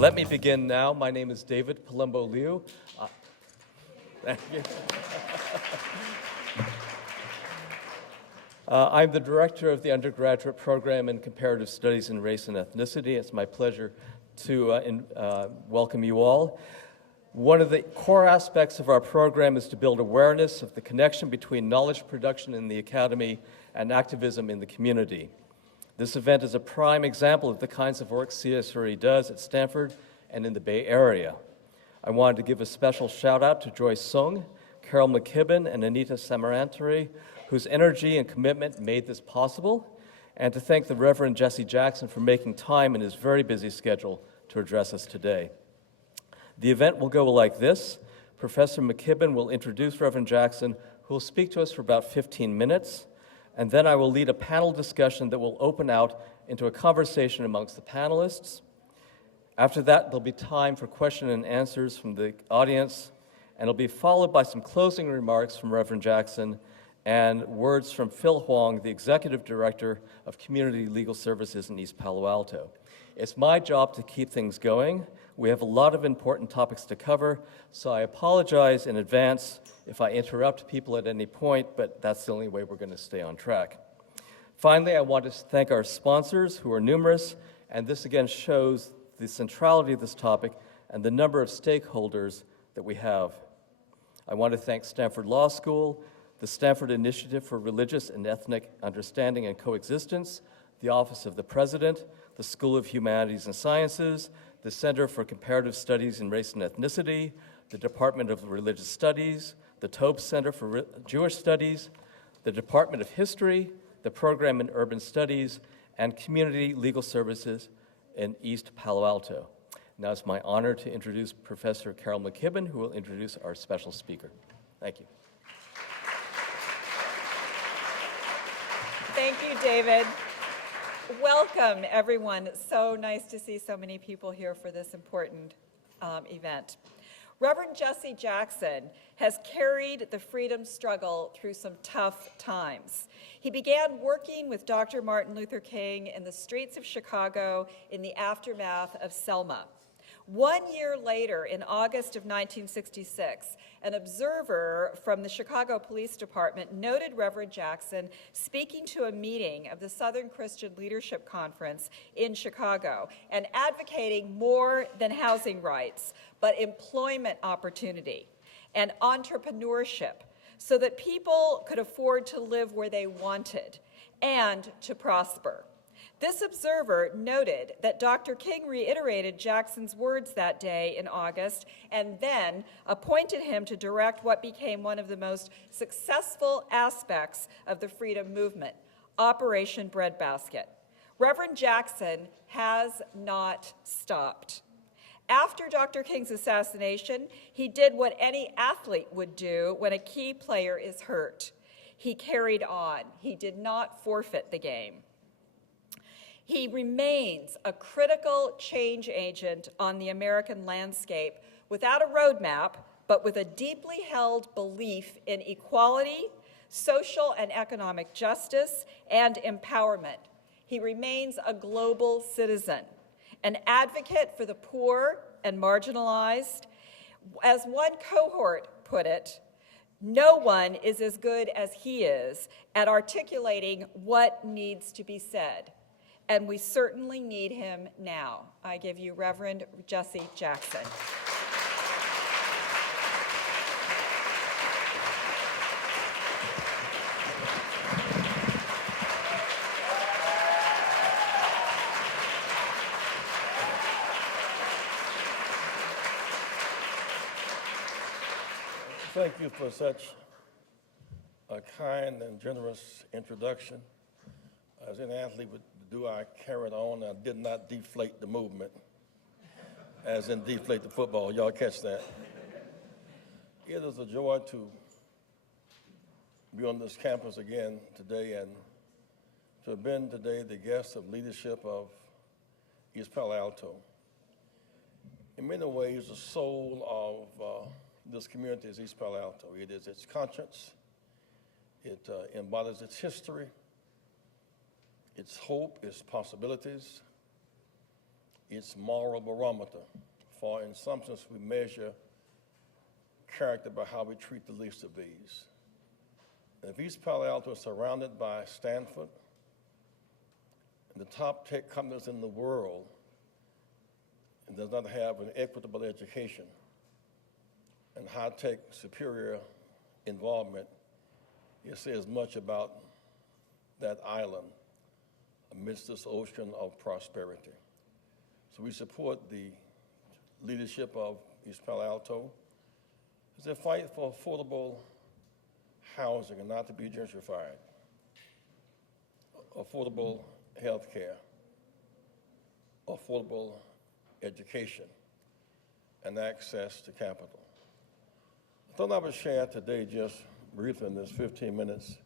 Let me begin now. My name is David Palumbo Liu. Thank you. I'm the director of the undergraduate program in comparative studies in race and ethnicity. It's my pleasure to welcome you all. One of the core aspects of our program is to build awareness of the connection between knowledge production in the academy and activism in the community. This event is a prime example of the kinds of work CSRE does at Stanford and in the Bay Area. I wanted to give a special shout out to Joyce Sung, Carol McKibben, and Anita Samarantari, whose energy and commitment made this possible, and to thank the Reverend Jesse Jackson for making time in his very busy schedule to address us today. The event will go like this. Professor McKibben will introduce Reverend Jackson, who will speak to us for about 15 minutes, and then I will lead a panel discussion that will open out into a conversation amongst the panelists. After that, there'll be time for question and answers from the audience, and it'll be followed by some closing remarks from Reverend Jackson and words from Phil Huang, the Executive Director of Community Legal Services in East Palo Alto. It's my job to keep things going. We have a lot of important topics to cover, so I apologize in advance if I interrupt people at any point, but that's the only way we're going to stay on track. Finally, I want to thank our sponsors, who are numerous, and this again shows the centrality of this topic and the number of stakeholders that we have. I want to thank Stanford Law School, the Stanford Initiative for Religious and Ethnic Understanding and Coexistence, the Office of the President, the School of Humanities and Sciences, the Center for Comparative Studies in Race and Ethnicity, the Department of Religious Studies, the Tobe Center for Jewish Studies, the Department of History, the Program in Urban Studies, and Community Legal Services in East Palo Alto. Now it's my honor to introduce Professor Carol McKibben, who will introduce our special speaker. Thank you. Thank you, David. Welcome, everyone. So nice to see so many people here for this important event. Reverend Jesse Jackson has carried the freedom struggle through some tough times. He began working with Dr. Martin Luther King in the streets of Chicago in the aftermath of Selma. 1 year later, in August of 1966, an observer from the Chicago Police Department noted Reverend Jackson speaking to a meeting of the Southern Christian Leadership Conference in Chicago and advocating more than housing rights, but employment opportunity and entrepreneurship so that people could afford to live where they wanted and to prosper. This observer noted that Dr. King reiterated Jackson's words that day in August and then appointed him to direct what became one of the most successful aspects of the freedom movement, Operation Breadbasket. Reverend Jackson has not stopped. After Dr. King's assassination, he did what any athlete would do when a key player is hurt. He carried on. He did not forfeit the game. He remains a critical change agent on the American landscape without a roadmap, but with a deeply held belief in equality, social and economic justice, and empowerment. He remains a global citizen, an advocate for the poor and marginalized. As one cohort put it, no one is as good as he is at articulating what needs to be said. And we certainly need him now. I give you Reverend Jesse Jackson. Thank you for such a kind and generous introduction. As an athlete would do, I carried on. I did not deflate the movement, as in deflate the football. Y'all catch that? It is a joy to be on this campus again today and to have been today the guest of leadership of East Palo Alto. In many ways, the soul of this community is East Palo Alto. It is its conscience. It embodies its history, its hope, its possibilities, its moral barometer, for in some sense we measure character by how we treat the least of these. And if East Palo Alto is surrounded by Stanford and the top tech companies in the world and does not have an equitable education and high-tech superior involvement, it says much about that island amidst this ocean of prosperity. So we support the leadership of East Palo Alto as they fight for affordable housing and not to be gentrified, affordable health care, affordable education, and access to capital. I thought I would share today, just briefly in this 15 minutes.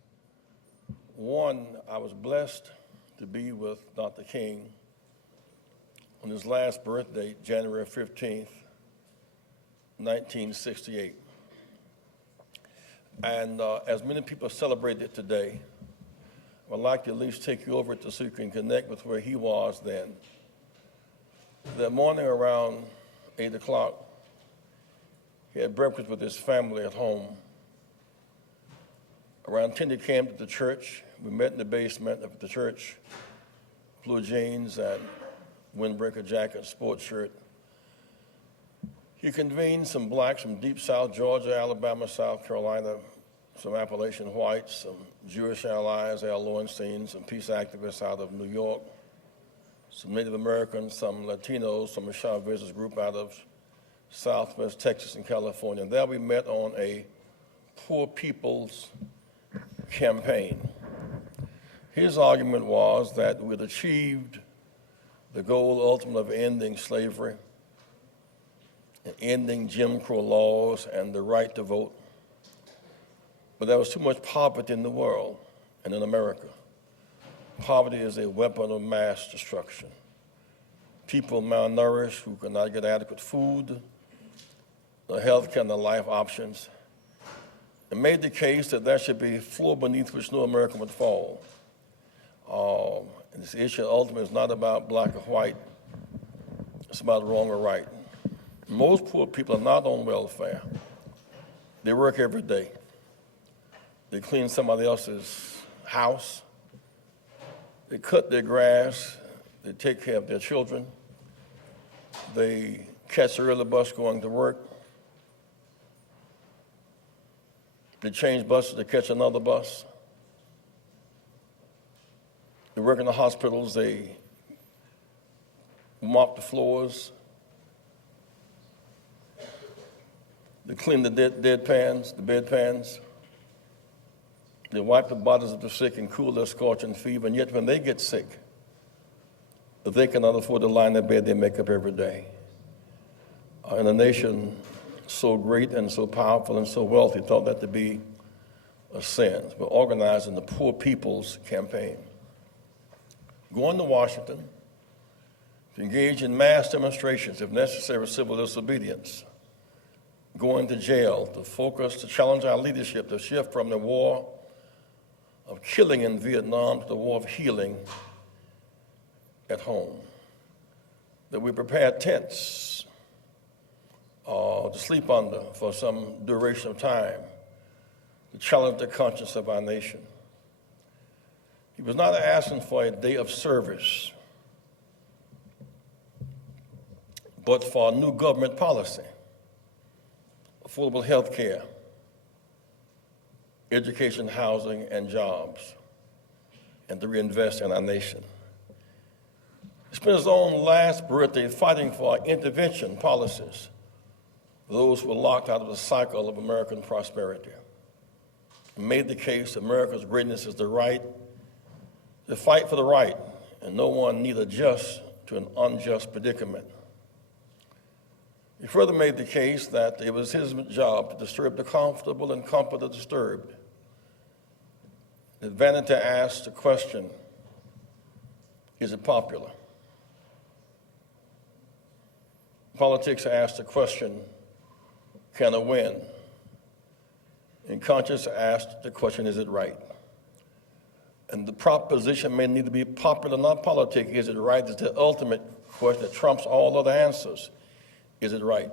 One, I was blessed to be with Dr. King on his last birthday, January 15th, 1968. And as many people celebrate it today, I'd like to at least take you over it so you can connect with where he was then. That morning around 8 o'clock, he had breakfast with his family at home. Around 10 he came to the church. We met in the basement of the church, blue jeans and windbreaker jacket, sports shirt. He convened some blacks from Deep South, Georgia, Alabama, South Carolina, some Appalachian whites, some Jewish allies, Al Lowenstein, some peace activists out of New York, some Native Americans, some Latinos, some Chavez's group out of Southwest Texas and California. And there we met on a poor people's campaign. His argument was that we'd achieved the goal ultimately of ending slavery, and ending Jim Crow laws and the right to vote. But there was too much poverty in the world and in America. Poverty is a weapon of mass destruction. People malnourished who cannot get adequate food, the health care and the life options, and made the case that there should be a floor beneath which no American would fall. And this issue ultimately is not about black or white, it's about wrong or right. Most poor people are not on welfare. They work every day. They clean somebody else's house. They cut their grass. They take care of their children. They catch the early bus going to work. They change buses to catch another bus. They work in the hospitals. They mop the floors. They clean the bedpans. They wipe the bodies of the sick and cool their scorching fever. And yet when they get sick, if they cannot afford to lie in their bed, they make up every day. In a nation so great and so powerful and so wealthy, thought that to be a sin. We're organizing the Poor People's Campaign. Going to Washington to engage in mass demonstrations, if necessary, civil disobedience. Going to jail to focus, to challenge our leadership to shift from the war of killing in Vietnam to the war of healing at home. That we prepared tents to sleep under for some duration of time to challenge the conscience of our nation. He was not asking for a day of service, but for a new government policy, affordable health care, education, housing, and jobs, and to reinvest in our nation. He spent his own last birthday fighting for intervention policies for those who were locked out of the cycle of American prosperity. He made the case that America's greatness is the right to fight for the right, and no one need adjust to an unjust predicament. He further made the case that it was his job to disturb the comfortable and comfort the disturbed. That vanity asked the question, is it popular? Politics asked the question, can I win? And conscience asked the question, is it right? And the proposition may need to be popular, not politic. Is it right? Is the ultimate question that trumps all other answers. Is it right?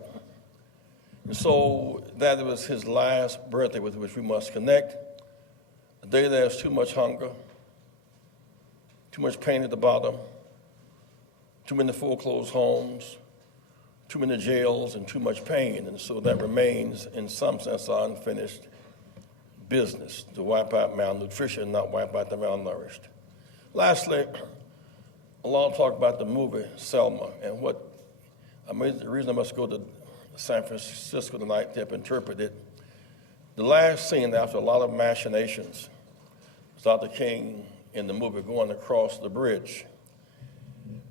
And so that was his last birthday with which we must connect. A day there's too much hunger, too much pain at the bottom, too many foreclosed homes, too many jails, and too much pain. And so that remains, in some sense, our unfinished business, to wipe out malnutrition, not wipe out the malnourished. Lastly, a lot of talk about the movie Selma, and the reason I must go to San Francisco tonight to interpret it. The last scene, after a lot of machinations, was Dr. King in the movie going across the bridge.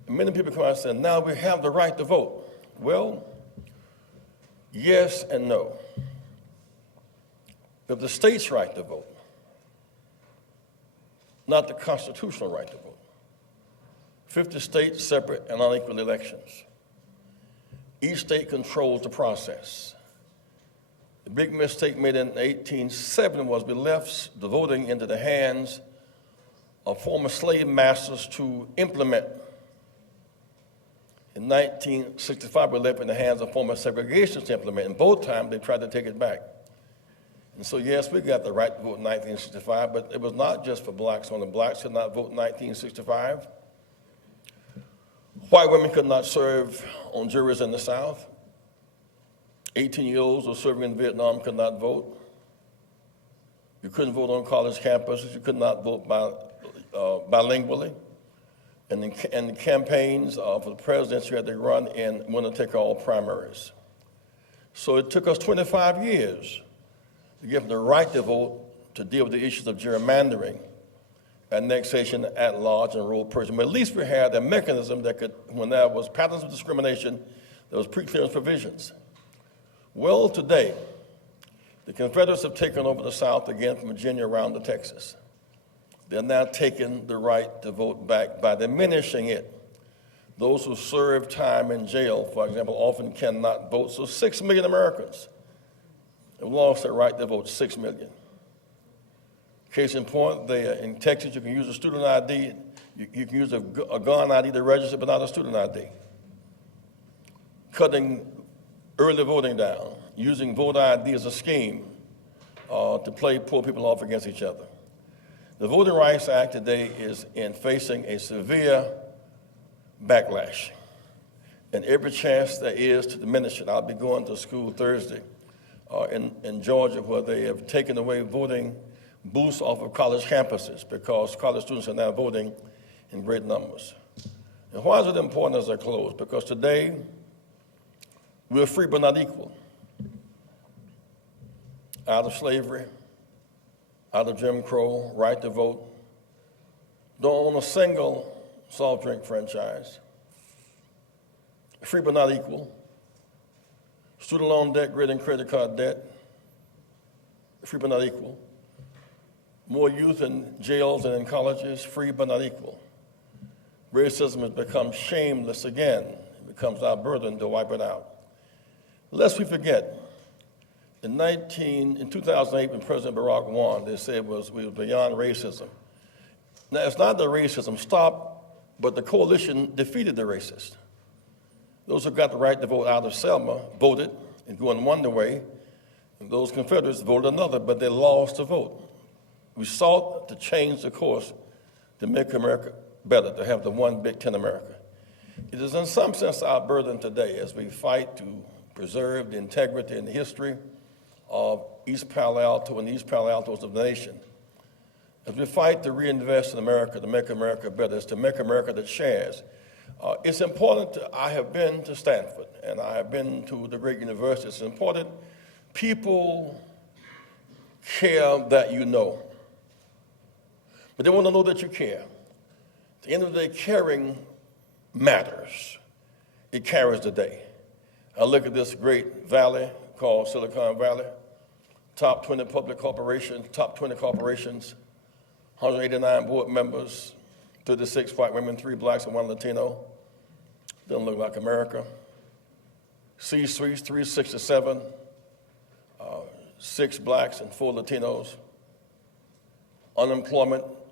And many people come out and say, now we have the right to vote. Well, yes and no. We have the state's right to vote, not the constitutional right to vote. 50 states, separate and unequal elections. Each state controls the process. The big mistake made in 1870 was we left the voting into the hands of former slave masters to implement. In 1965, we left in the hands of former segregationists to implement. And both times, they tried to take it back. And so, yes, we got the right to vote in 1965, but it was not just for blacks only. Blacks could not vote in 1965. White women could not serve on juries in the South. 18-year-olds who were serving in Vietnam could not vote. You couldn't vote on college campuses. You could not vote bilingually. And in campaigns for the presidency, you had to run in winner-take-all primaries. So it took us 25 years to give them the right to vote to deal with the issues of gerrymandering, annexation, at-large, and roll purchase. But at least we had a mechanism that could, when there was patterns of discrimination, there was pre-clearance provisions. Well, today, the Confederates have taken over the South again from Virginia around to Texas. They're now taking the right to vote back by diminishing it. Those who serve time in jail, for example, often cannot vote. So 6 million Americans have lost their right to vote, 6 million. Case in point, in Texas, you can use a student ID. You can use a gun ID to register, but not a student ID. Cutting early voting down, using voter ID as a scheme to play poor people off against each other. The Voting Rights Act today is facing a severe backlash, and every chance there is to diminish it. I'll be going to school Thursday in Georgia, where they have taken away voting booths off of college campuses because college students are now voting in great numbers. And why is it important as I close? Because today, we're free but not equal. Out of slavery, out of Jim Crow, right to vote, don't own a single soft drink franchise. Free but not equal. Student loan debt greater than credit card debt. Free but not equal. More youth in jails and in colleges, free but not equal. Racism has become shameless again. It becomes our burden to wipe it out. Lest we forget, in 2008, when President Barack won, they said we were beyond racism. Now, it's not that racism stopped, but the coalition defeated the racist. Those who got the right to vote out of Selma voted and going one way, and those Confederates voted another, but they lost the vote. We sought to change the course to make America better, to have the one big 10 America. It is in some sense our burden today as we fight to preserve the integrity and the history of East Palo Alto and the East Palo Altos of the nation. As we fight to reinvest in America, to make America better, is to make America that shares. It's important, I have been to Stanford and I have been to the great universities. It's important people care that you know. But they want to know that you care. At the end of the day, caring matters. It carries the day. I look at this great valley called Silicon Valley, top 20 public corporations, top 20 corporations, 189 board members, 36 white women, 3 blacks, and 1 Latino. Doesn't look like America. C-suites, 367, 6 blacks and 4 Latinos.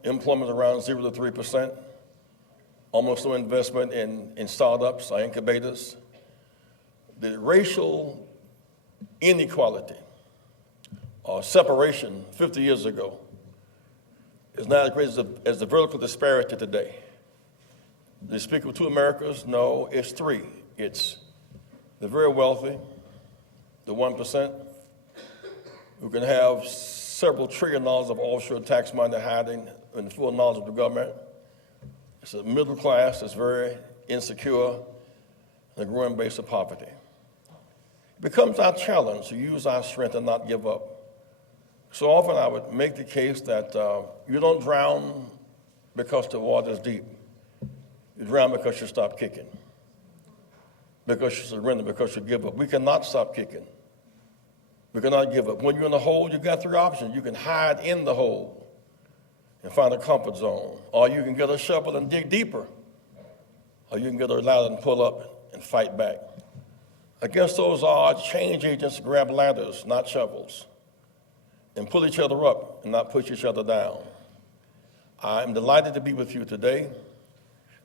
Employment around 0 to 3%. almost no investment in startups or incubators. The racial inequality or separation 50 years ago is not as great as the vertical disparity today. They speak of two Americas? No, it's three. It's the very wealthy, the 1%, who can have several $1 trillion of offshore tax money hiding in the full knowledge of the government. It's a middle class that's very insecure and a growing base of poverty. It becomes our challenge to use our strength and not give up. So often I would make the case that you don't drown because the water is deep. You drown because you stop kicking, because you surrender, because you give up. We cannot stop kicking. We cannot give up. When you're in the hole, you've got three options. You can hide in the hole and find a comfort zone, or you can get a shovel and dig deeper, or you can get a ladder and pull up and fight back. Against those odds, change agents grab ladders, not shovels, and pull each other up and not push each other down. I'm delighted to be with you today.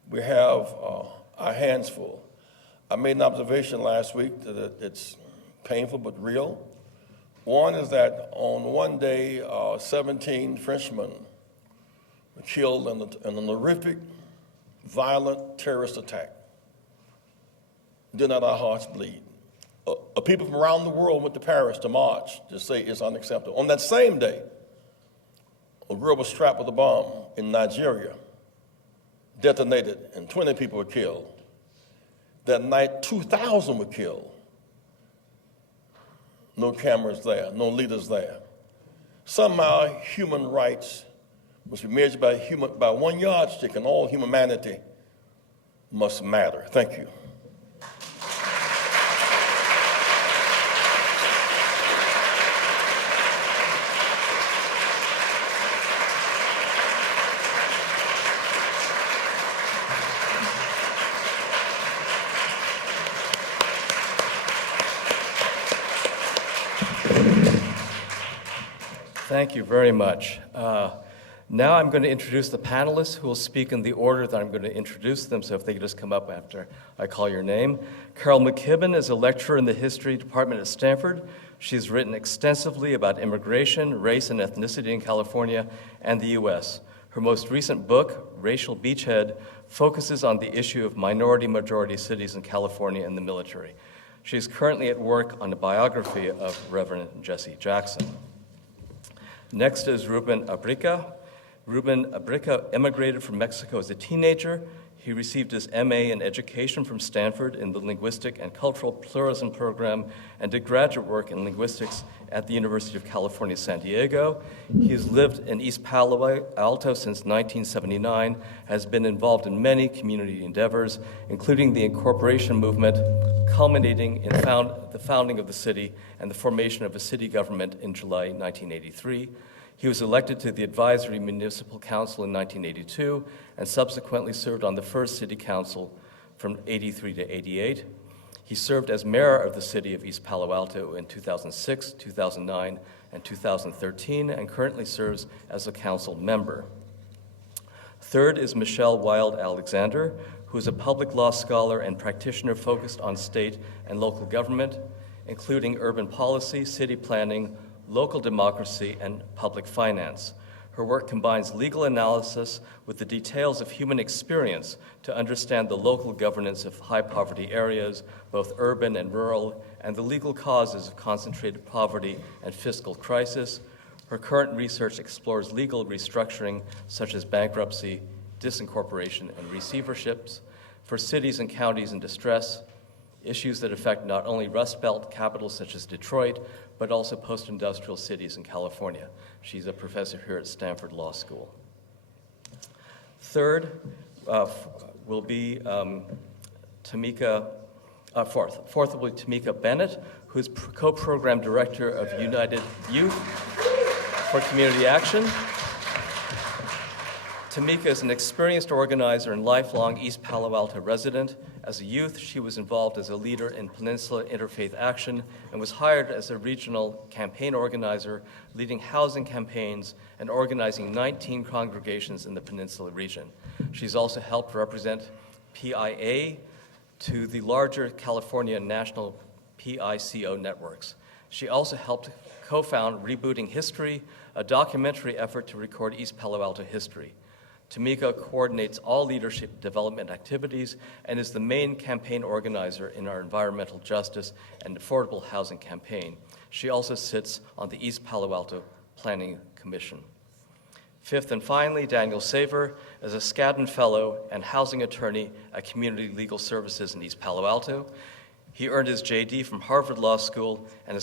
We have our hands full. I made an observation last week that it's painful but real. One is that on one day, 17 Frenchmen were killed in an horrific, violent terrorist attack. Did not our hearts bleed? People from around the world went to Paris to march to say it's unacceptable. On that same day, a girl was strapped with a bomb in Nigeria, detonated, and 20 people were killed. That night, 2,000 were killed. No cameras there, no leaders there. Somehow, human rights must be measured by one yardstick, and all humanity must matter. Thank you. Thank you very much. Now I'm going to introduce the panelists who will speak in the order that I'm going to introduce them, so if they could just come up after I call your name. Carol McKibben is a lecturer in the history department at Stanford. She's written extensively about immigration, race, and ethnicity in California and the U.S. Her most recent book, Racial Beachhead, focuses on the issue of minority-majority cities in California and the military. She is currently at work on a biography of Reverend Jesse Jackson. Next is Ruben Abrica. Ruben Abrica immigrated from Mexico as a teenager. He received his MA in education from Stanford in the Linguistic and Cultural Pluralism program and did graduate work in linguistics at the University of California, San Diego. He has lived in East Palo Alto since 1979, has been involved in many community endeavors, including the incorporation movement, culminating in the founding of the city and the formation of a city government in July 1983. He was elected to the Advisory Municipal Council in 1982 and subsequently served on the first city council from 83 to 88. He served as mayor of the city of East Palo Alto in 2006, 2009, and 2013, and currently serves as a council member. Third is Michelle Wild Alexander, who is a public law scholar and practitioner focused on state and local government, including urban policy, city planning, local democracy, and public finance. Her work combines legal analysis with the details of human experience to understand the local governance of high-poverty areas, both urban and rural, and the legal causes of concentrated poverty and fiscal crisis. Her current research explores legal restructuring, such as bankruptcy, disincorporation, and receiverships, for cities and counties in distress, issues that affect not only Rust Belt capitals such as Detroit, but also post-industrial cities in California. She's a professor here at Stanford Law School. Third will be Fourth will be Tamika Bennett, who is co-program director of United Youth for Community Action. Tamika is an experienced organizer and lifelong East Palo Alto resident, As a youth, she was involved as a leader in Peninsula Interfaith Action and was hired as a regional campaign organizer, leading housing campaigns and organizing 19 congregations in the Peninsula region. She's also helped represent PIA to the larger California national PICO networks. She also helped co-found Rebooting History, a documentary effort to record East Palo Alto history. Tamika coordinates all leadership development activities and is the main campaign organizer in our environmental justice and affordable housing campaign. She also sits on the East Palo Alto Planning Commission. Fifth and finally, Daniel Saver is a Skadden Fellow and housing attorney at Community Legal Services in East Palo Alto. He earned his JD from Harvard Law School and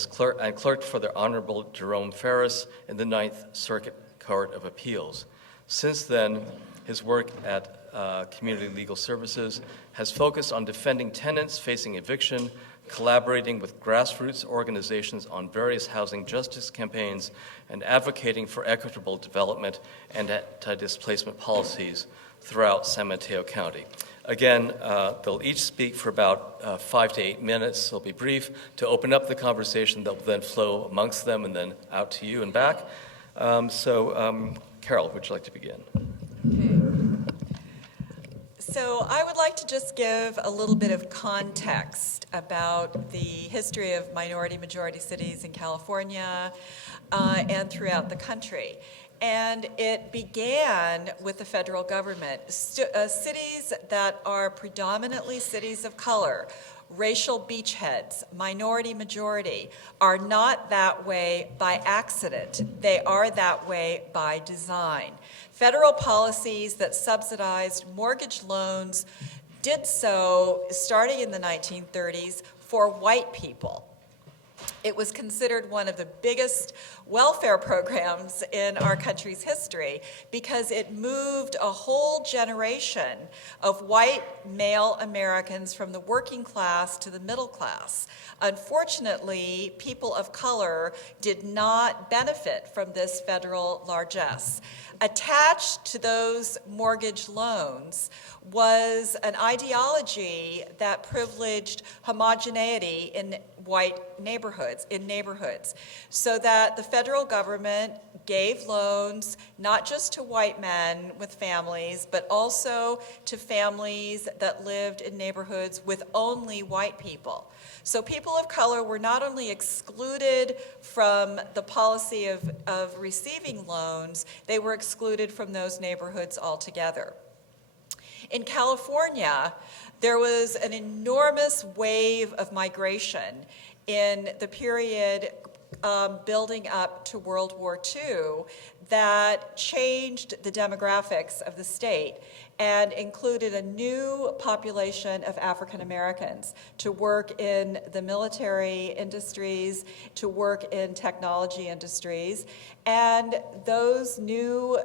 clerked for the Honorable Jerome Ferris in the Ninth Circuit Court of Appeals. Since then, his work at Community Legal Services has focused on defending tenants facing eviction, collaborating with grassroots organizations on various housing justice campaigns, and advocating for equitable development and anti-displacement policies throughout San Mateo County. Again, they'll each speak for about 5 to 8 minutes. They'll be brief to open up the conversation that will then flow amongst them and then out to you and back. Carol, would you like to begin? Okay. So I would like to just give a little bit of context about the history of minority-majority cities in California and throughout the country. And it began with the federal government. Cities that are predominantly cities of color, racial beachheads, minority majority, are not that way by accident. They are that way by design. Federal policies that subsidized mortgage loans did so starting in the 1930s for white people. It was considered one of the biggest welfare programs in our country's history because it moved a whole generation of white male Americans from the working class to the middle class. Unfortunately, people of color did not benefit from this federal largesse. Attached to those mortgage loans was an ideology that privileged homogeneity in white neighborhoods, so that the federal government gave loans not just to white men with families, but also to families that lived in neighborhoods with only white people. So people of color were not only excluded from the policy of receiving loans, they were excluded from those neighborhoods altogether. In California, there was an enormous wave of migration in the period building up to World War II that changed the demographics of the state and included a new population of African Americans to work in the military industries, to work in technology industries, and those new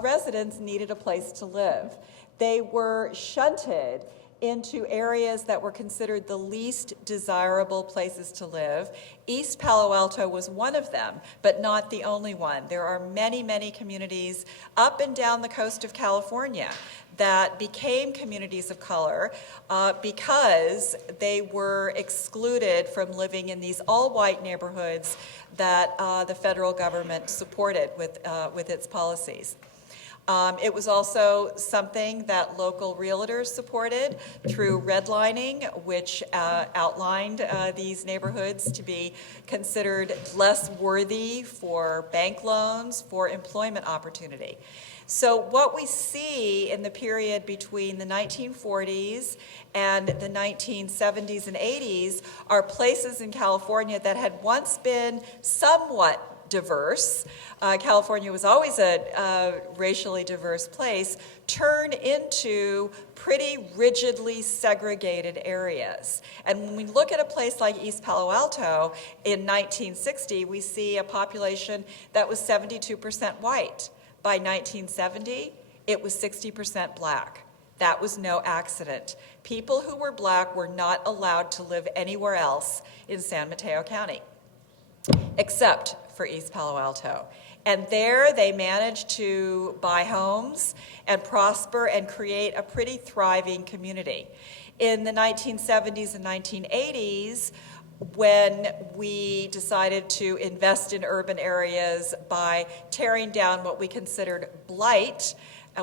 residents needed a place to live. They were shunted into areas that were considered the least desirable places to live. East Palo Alto was one of them, but not the only one. There are many, many communities up and down the coast of California that became communities of color because they were excluded from living in these all-white neighborhoods that the federal government supported with its policies. It was also something that local realtors supported through redlining, which outlined these neighborhoods to be considered less worthy for bank loans, for employment opportunity. So what we see in the period between the 1940s and the 1970s and 80s are places in California that had once been somewhat diverse. California was always a racially diverse place, turn into pretty rigidly segregated areas. And when we look at a place like East Palo Alto in 1960, we see a population that was 72% white. By 1970, it was 60% black. That was no accident. People who were black were not allowed to live anywhere else in San Mateo County, except for East Palo Alto. And there they managed to buy homes and prosper and create a pretty thriving community. In the 1970s and 1980s, when we decided to invest in urban areas by tearing down what we considered blight,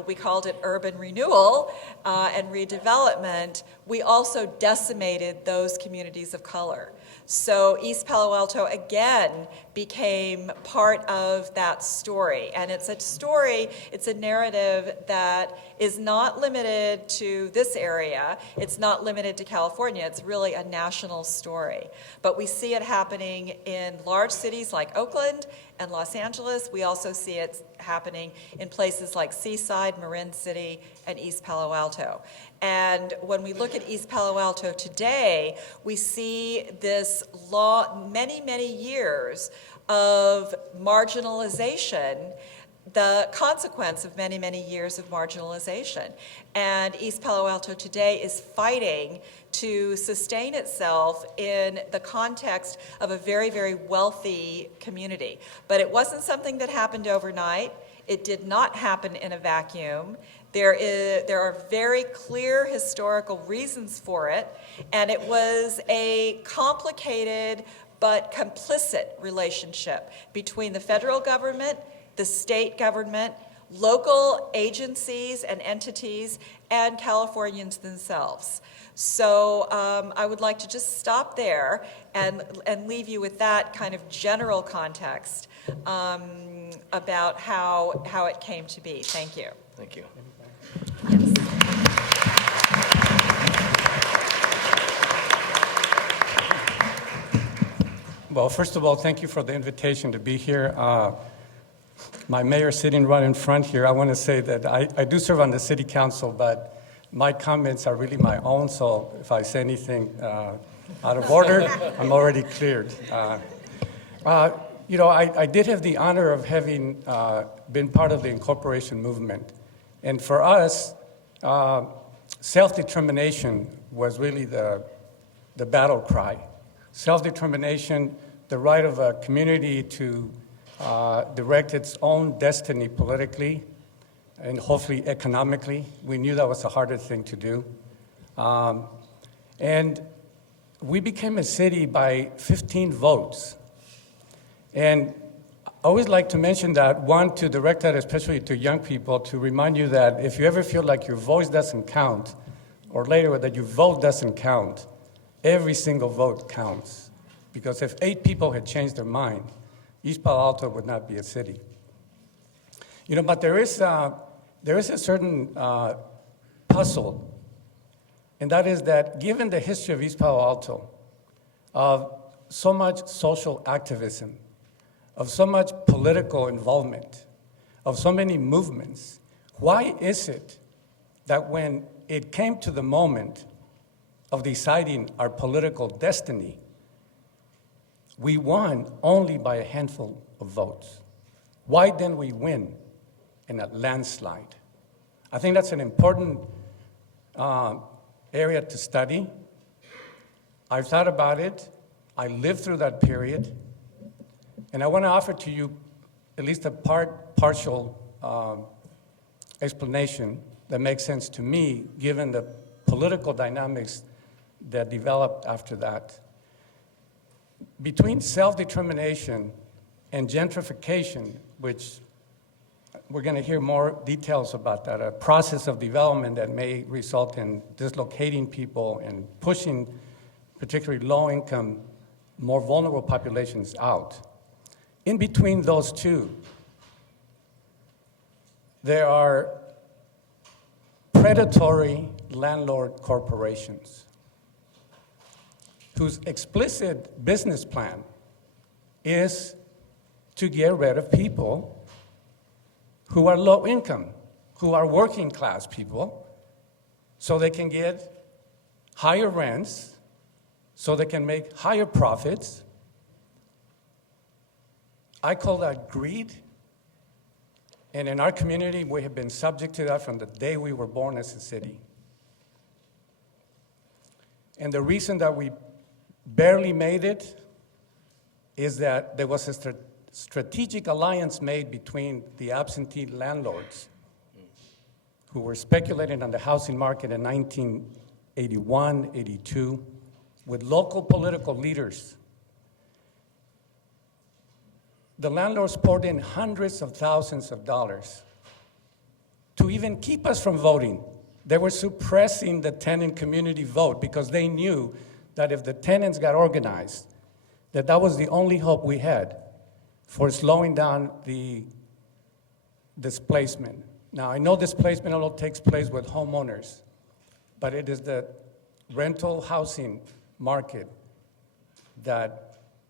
we called it urban renewal and redevelopment, we also decimated those communities of color. So East Palo Alto again became part of that story. And it's a story, it's a narrative that is not limited to this area. It's not limited to California. It's really a national story. But we see it happening in large cities like Oakland and Los Angeles. We also see it happening in places like Seaside, Marin City, and East Palo Alto. And when we look at East Palo Alto today, we see this many, many years of marginalization, the consequence of many, many years of marginalization. And East Palo Alto today is fighting to sustain itself in the context of a very, very wealthy community. But it wasn't something that happened overnight. It did not happen in a vacuum. There are very clear historical reasons for it, and it was a complicated but complicit relationship between the federal government, the state government, local agencies and entities, and Californians themselves. So I would like to just stop there and leave you with that kind of general context about how it came to be. Thank you. Thank you. Well, first of all, thank you for the invitation to be here. My mayor sitting right in front here, I want to say that I do serve on the city council, but my comments are really my own, so if I say anything out of order, I'm already cleared. You know, I did have the honor of having been part of the incorporation movement. And for us, self-determination was really the battle cry. Self-determination, the right of a community to direct its own destiny politically and hopefully economically. We knew that was the hardest thing to do. And we became a city by 15 votes. And I always like to mention that, one, to direct that especially to young people, to remind you that if you ever feel like your voice doesn't count, or later that your vote doesn't count, every single vote counts. Because if 8 people had changed their mind, East Palo Alto would not be a city. You know, but there is a certain puzzle, and that is that given the history of East Palo Alto, of so much social activism, of so much political involvement, of so many movements, why is it that when it came to the moment of deciding our political destiny, we won only by a handful of votes? Why didn't we win in a landslide? I think that's an important area to study. I've thought about it. I lived through that period. And I want to offer to you at least a partial explanation that makes sense to me, given the political dynamics that developed after that. Between self-determination and gentrification, which we're going to hear more details about that, a process of development that may result in dislocating people and pushing particularly low-income, more vulnerable populations out. In between those two, there are predatory landlord corporations whose explicit business plan is to get rid of people who are low income, who are working class people, so they can get higher rents, so they can make higher profits. I call that greed. And in our community, we have been subject to that from the day we were born as a city. And the reason that we barely made it is that there was a strategic alliance made between the absentee landlords who were speculating on the housing market in 1980 81, 82, with local political leaders. The landlords poured in hundreds of thousands of dollars to even keep us from voting. They were suppressing the tenant community vote because they knew that if the tenants got organized, that was the only hope we had for slowing down the displacement. Now, I know displacement only takes place with homeowners, but it is the rental housing market that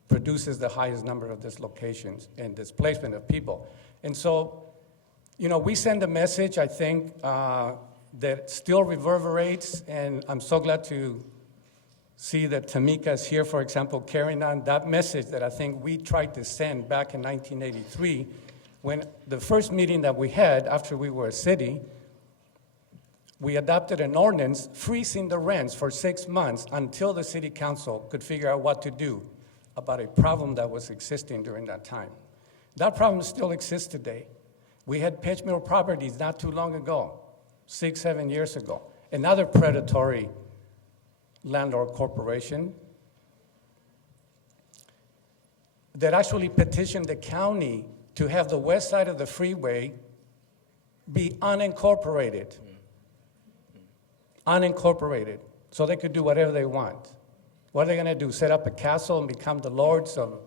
produces the highest number of dislocations and displacement of people. And so, we send a message, I think, that still reverberates, and I'm so glad to see that Tamika is here, for example, carrying on that message that I think we tried to send back in 1983, when the first meeting that we had after we were a city, we adopted an ordinance freezing the rents for 6 months until the city council could figure out what to do about a problem that was existing during that time. That problem still exists today. We had Pitch Mill Properties not too long ago, 6, 7 years ago, another predatory landlord corporation that actually petitioned the county to have the west side of the freeway be unincorporated. Unincorporated, so they could do whatever they want. What are they gonna do, set up a castle and become the lords of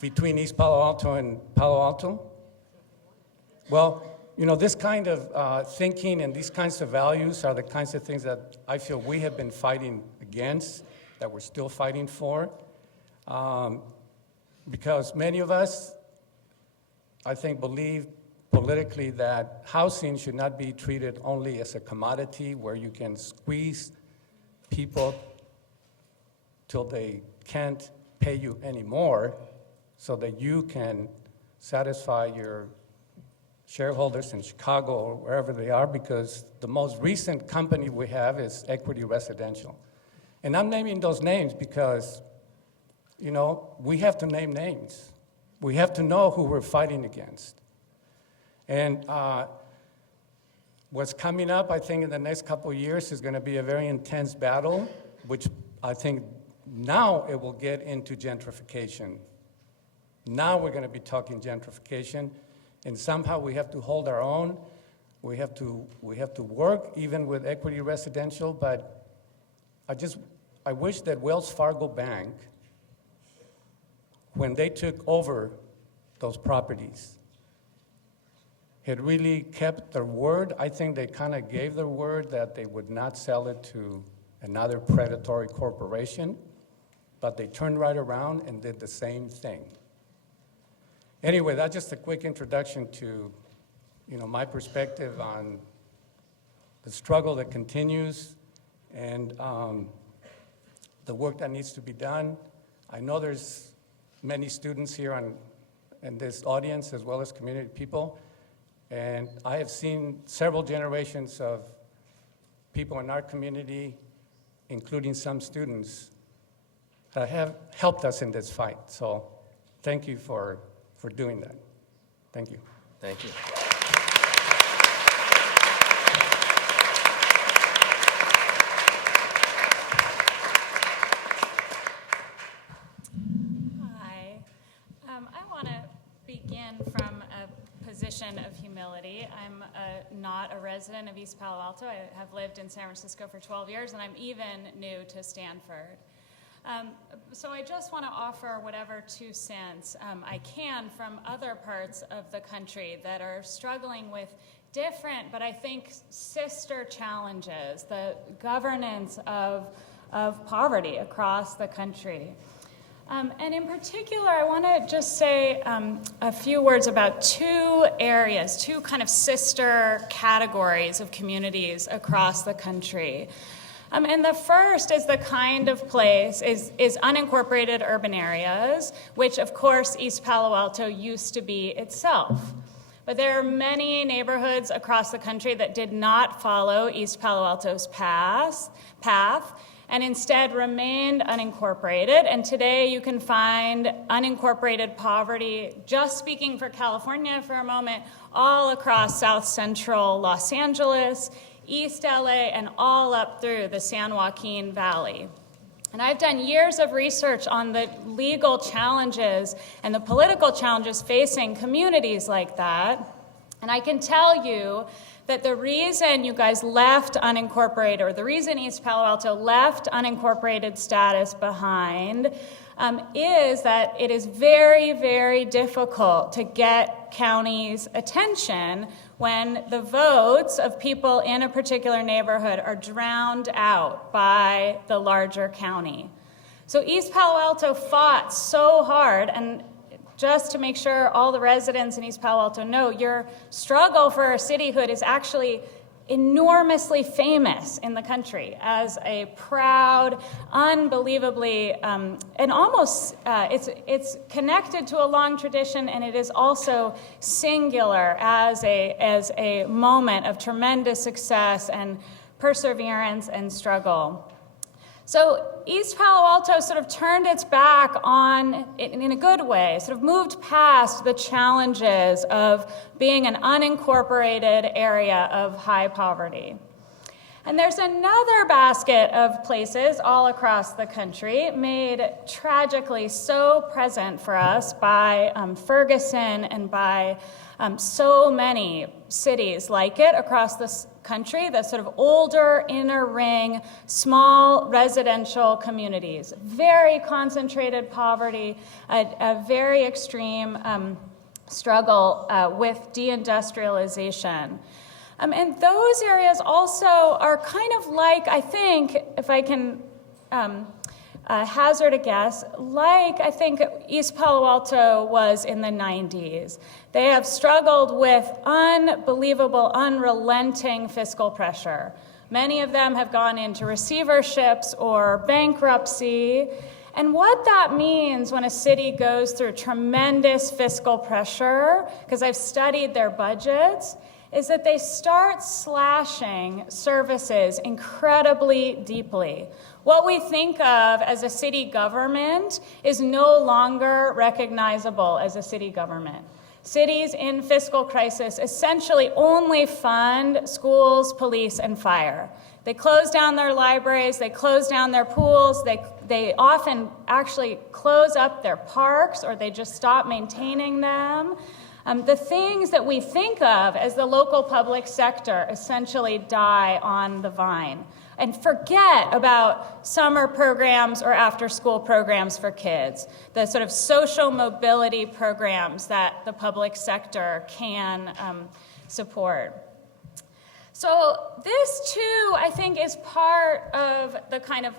between East Palo Alto and Palo Alto? Well, this kind of thinking and these kinds of values are the kinds of things that I feel we have been fighting against, that we're still fighting for. Because many of us, I think, believe politically that housing should not be treated only as a commodity where you can squeeze people till they can't pay you anymore so that you can satisfy your shareholders in Chicago or wherever they are, because the most recent company we have is Equity Residential. And I'm naming those names because, we have to name names. We have to know who we're fighting against. And what's coming up, I think, in the next couple of years is going to be a very intense battle, which I think now it will get into gentrification. Now we're going to be talking gentrification, and somehow we have to hold our own. We have to work even with Equity Residential, but I wish that Wells Fargo Bank, when they took over those properties, had really kept their word. I think they kind of gave their word that they would not sell it to another predatory corporation, but they turned right around and did the same thing. Anyway, that's just a quick introduction to, my perspective on the struggle that continues and the work that needs to be done. I know there's many students here in this audience as well as community people. And I have seen several generations of people in our community, including some students, that have helped us in this fight. So thank you for doing that. Thank you. Thank you. Hi. I want to begin from a position of humility. I'm not a resident of East Palo Alto. I have lived in San Francisco for 12 years, and I'm even new to Stanford. So I just want to offer whatever 2 cents I can from other parts of the country that are struggling with different, but I think sister challenges, the governance of poverty across the country. And in particular, I want to just say a few words about 2 areas, 2 kind of sister categories of communities across the country. And the first is the kind of place, is unincorporated urban areas, which of course East Palo Alto used to be itself. But there are many neighborhoods across the country that did not follow East Palo Alto's path, and instead remained unincorporated. And today you can find unincorporated poverty, just speaking for California for a moment, all across South Central Los Angeles, East LA, and all up through the San Joaquin Valley. And I've done years of research on the legal challenges and the political challenges facing communities like that. And I can tell you that the reason you guys left unincorporated, or the reason East Palo Alto left unincorporated status behind, is that it is very, very difficult to get counties' attention when the votes of people in a particular neighborhood are drowned out by the larger county. So East Palo Alto fought so hard, and just to make sure all the residents in East Palo Alto know, your struggle for cityhood is actually enormously famous in the country as a proud, unbelievably, and almost, it's connected to a long tradition, and it is also singular as a moment of tremendous success and perseverance and struggle. So East Palo Alto sort of turned its back on, in a good way, sort of moved past the challenges of being an unincorporated area of high poverty. And there's another basket of places all across the country made tragically so present for us by Ferguson and by so many cities like it across this country, the sort of older inner ring, small residential communities, very concentrated poverty, a very extreme struggle with deindustrialization. And those areas also are kind of like, I think, if I can hazard a guess, like I think East Palo Alto was in the 90s. They have struggled with unbelievable, unrelenting fiscal pressure. Many of them have gone into receiverships or bankruptcy. And what that means when a city goes through tremendous fiscal pressure, because I've studied their budgets, is that they start slashing services incredibly deeply. What we think of as a city government is no longer recognizable as a city government. Cities in fiscal crisis essentially only fund schools, police, and fire. They close down their libraries, they close down their pools, they often actually close up their parks, or they just stop maintaining them. The things that we think of as the local public sector essentially die on the vine, and forget about summer programs or after-school programs for kids, the sort of social mobility programs that the public sector can support. So this, too, I think, is part of the kind of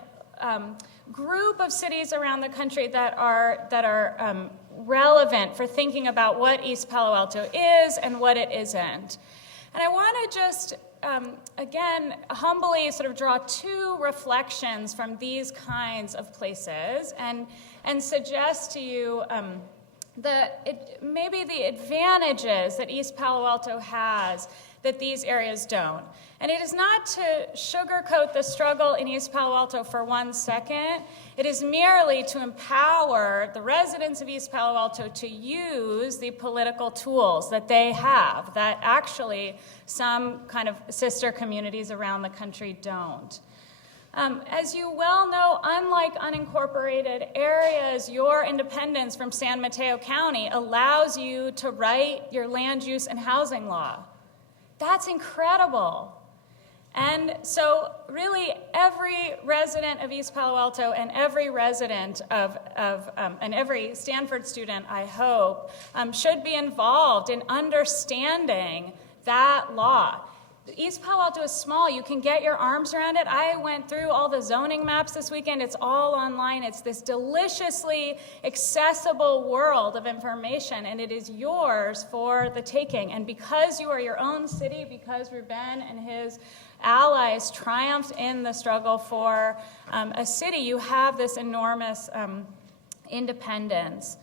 group of cities around the country that are relevant for thinking about what East Palo Alto is and what it isn't. And I want to just, again, humbly sort of draw two reflections from these kinds of places and suggest to you maybe the advantages that East Palo Alto has that these areas don't. And it is not to sugarcoat the struggle in East Palo Alto for 1 second. It is merely to empower the residents of East Palo Alto to use the political tools that they have, that actually some kind of sister communities around the country don't. As you well know, unlike unincorporated areas, your independence from San Mateo County allows you to write your land use and housing law. That's incredible. And so really every resident of East Palo Alto and every resident and every Stanford student, I hope, should be involved in understanding that law. East Palo Alto is small. You can get your arms around it. I went through all the zoning maps this weekend. It's all online. It's this deliciously accessible world of information, and it is yours for the taking. And because you are your own city, because Ruben and his allies triumphed in the struggle for a city, you have this enormous independence.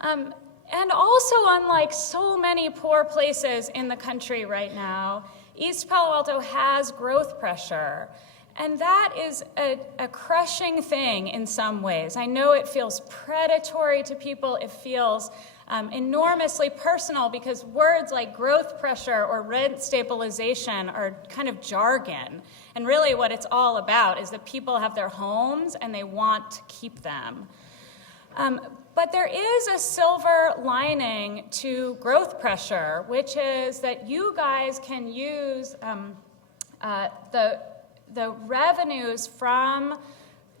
And also, unlike so many poor places in the country right now, East Palo Alto has growth pressure, and that is a crushing thing in some ways. I know it feels predatory to people. It feels enormously personal because words like growth pressure or rent stabilization are kind of jargon. And really what it's all about is that people have their homes and they want to keep them. But there is a silver lining to growth pressure, which is that you guys can use the revenues from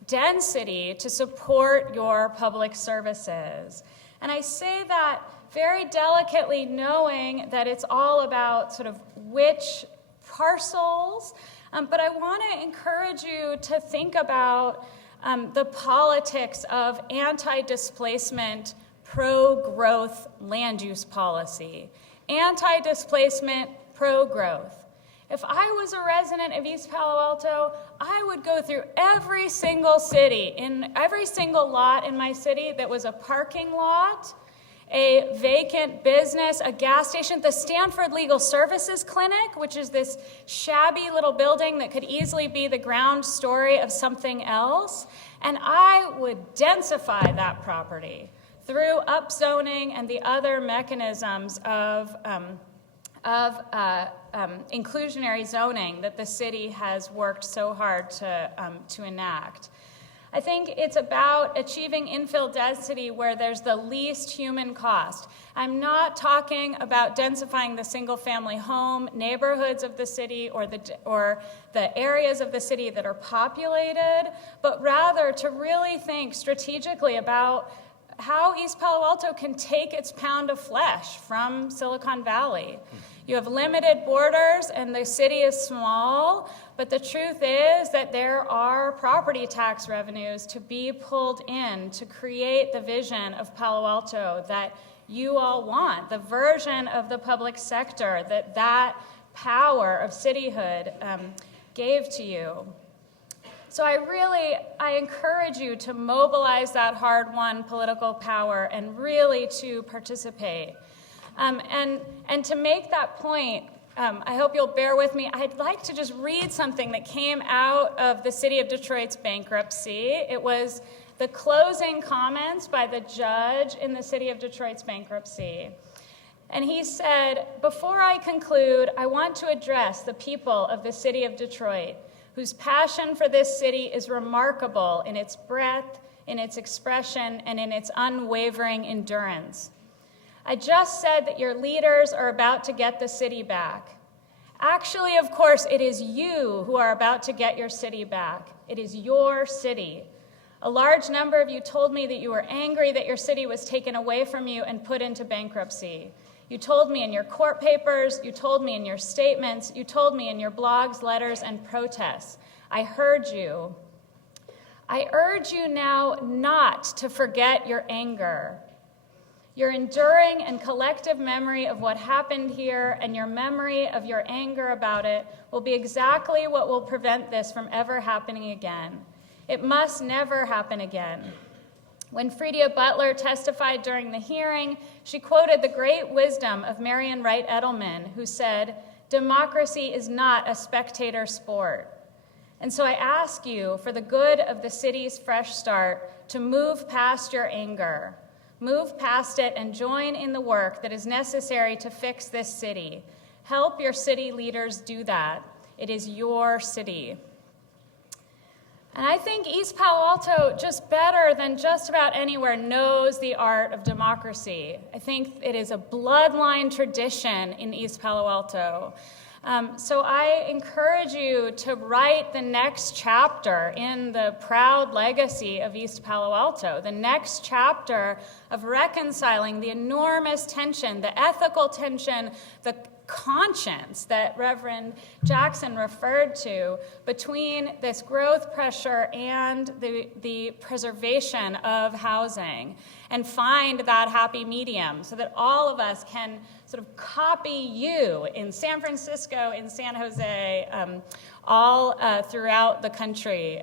density to support your public services. And I say that very delicately, knowing that it's all about sort of which parcels, but I want to encourage you to think about the politics of anti-displacement, pro-growth land use policy. Anti-displacement, pro-growth. If I was a resident of East Palo Alto, I would go through every single city, in every single lot in my city that was a parking lot, a vacant business, a gas station, the Stanford Legal Services Clinic, which is this shabby little building that could easily be the ground story of something else, and I would densify that property through upzoning and the other mechanisms of inclusionary zoning that the city has worked so hard to enact. I think it's about achieving infill density where there's the least human cost. I'm not talking about densifying the single-family home neighborhoods of the city or the areas of the city that are populated, but rather to really think strategically about how East Palo Alto can take its pound of flesh from Silicon Valley. You have limited borders and the city is small, but the truth is that there are property tax revenues to be pulled in to create the vision of Palo Alto that you all want, the version of the public sector that power of cityhood gave to you. So I encourage you to mobilize that hard-won political power and really to participate. And to make that point, I hope you'll bear with me. I'd like to just read something that came out of the City of Detroit's bankruptcy. It was the closing comments by the judge in the City of Detroit's bankruptcy. And he said, "Before I conclude, I want to address the people of the City of Detroit, whose passion for this city is remarkable in its breadth, in its expression, and in its unwavering endurance. I just said that your leaders are about to get the city back. Actually, of course, it is you who are about to get your city back. It is your city. A large number of you told me that you were angry that your city was taken away from you and put into bankruptcy. You told me in your court papers, you told me in your statements, you told me in your blogs, letters, and protests. I heard you. I urge you now not to forget your anger. Your enduring and collective memory of what happened here and your memory of your anger about it will be exactly what will prevent this from ever happening again. It must never happen again. When Fredia Butler testified during the hearing, she quoted the great wisdom of Marian Wright Edelman, who said, "Democracy is not a spectator sport." And so I ask you, for the good of the city's fresh start, to move past your anger. Move past it and join in the work that is necessary to fix this city. Help your city leaders do that. It is your city. And I think East Palo Alto, just better than just about anywhere, knows the art of democracy. I think it is a bloodline tradition in East Palo Alto. So I encourage you to write the next chapter in the proud legacy of East Palo Alto, the next chapter of reconciling the enormous tension, the ethical tension, the conscience that Reverend Jackson referred to between this growth pressure and the preservation of housing, and find that happy medium so that all of us can sort of copy you in San Francisco, in San Jose, all throughout the country.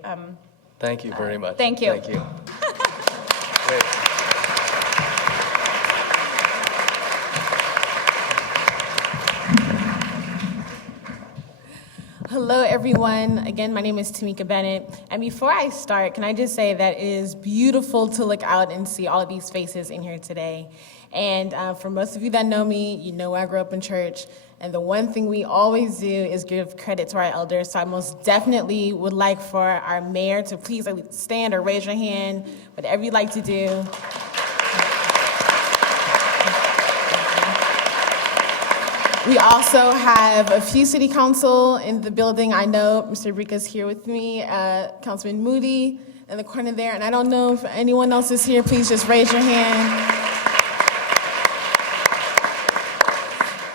Thank you very much. Thank you. Thank you. Great. Hello. Hello, everyone. Again, my name is Tamika Bennett. And before I start, can I just say that it is beautiful to look out and see all of these faces in here today. And for most of you that know me, you know I grew up in church. And the one thing we always do is give credit to our elders. So I most definitely would like for our mayor to please stand or raise your hand, whatever you'd like to do. We also have a few city council in the building. I know Mr. Brica's here with me, Councilman Moody in the corner there. And I don't know if anyone else is here. Please just raise your hand.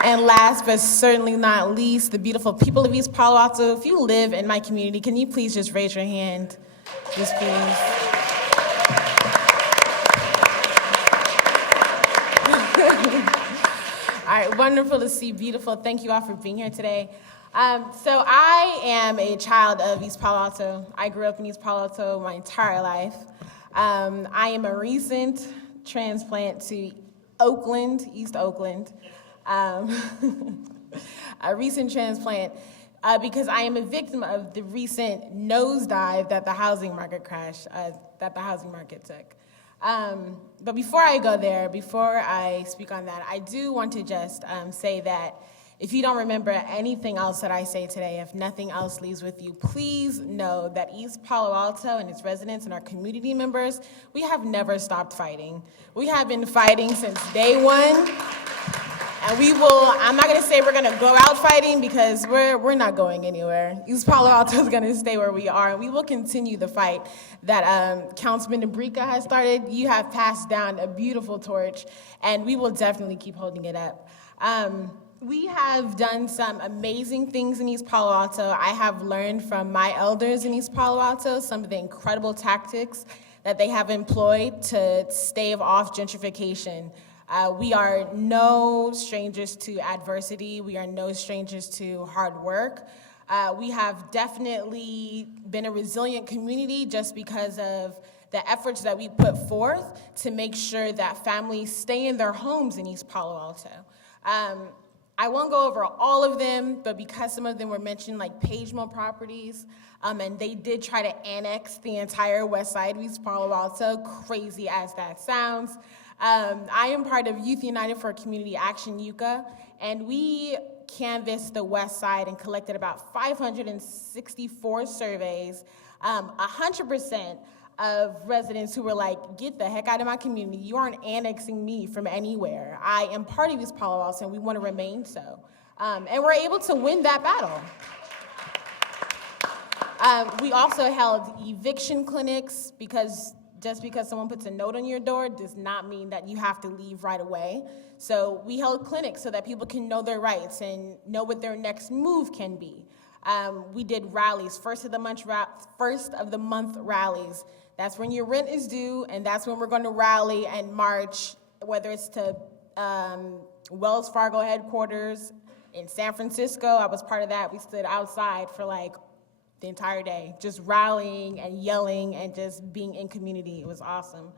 And last but certainly not least, the beautiful people of East Palo Alto. If you live in my community, can you please just raise your hand? Just please. All right, wonderful to see, beautiful. Thank you all for being here today. So I am a child of East Palo Alto. I grew up in East Palo Alto my entire life. I am a recent transplant to Oakland, East Oakland. A recent transplant because I am a victim of the recent nosedive that the housing market took. But before I go there, before I speak on that, I do want to just say that if you don't remember anything else that I say today, if nothing else leaves with you, please know that East Palo Alto and its residents and our community members, we have never stopped fighting. We have been fighting since day one. And we will, I'm not going to say we're going to go out fighting because we're not going anywhere. East Palo Alto is going to stay where we are. And we will continue the fight that Councilman Brica has started. You have passed down a beautiful torch, and we will definitely keep holding it up. We have done some amazing things in East Palo Alto. I have learned from my elders in East Palo Alto some of the incredible tactics that they have employed to stave off gentrification. We are no strangers to adversity. We are no strangers to hard work. We have definitely been a resilient community just because of the efforts that we put forth to make sure that families stay in their homes in East Palo Alto. I won't go over all of them, but because some of them were mentioned, like Pagemo Properties, and they did try to annex the entire west side of East Palo Alto, crazy as that sounds. I am part of Youth United for Community Action, YUCA, and we canvassed the west side and collected about 564 surveys, 100% of residents who were like, get the heck out of my community. You aren't annexing me from anywhere. I am part of East Palo Alto, and we want to remain so. And we're able to win that battle. We also held eviction clinics because just because someone puts a note on your door does not mean that you have to leave right away. So we held clinics so that people can know their rights and know what their next move can be. We did rallies, first of the month rallies. That's when your rent is due, and that's when we're going to rally and march, whether it's to Wells Fargo headquarters in San Francisco. I was part of that. We stood outside for like the entire day, just rallying and yelling and just being in community. It was awesome.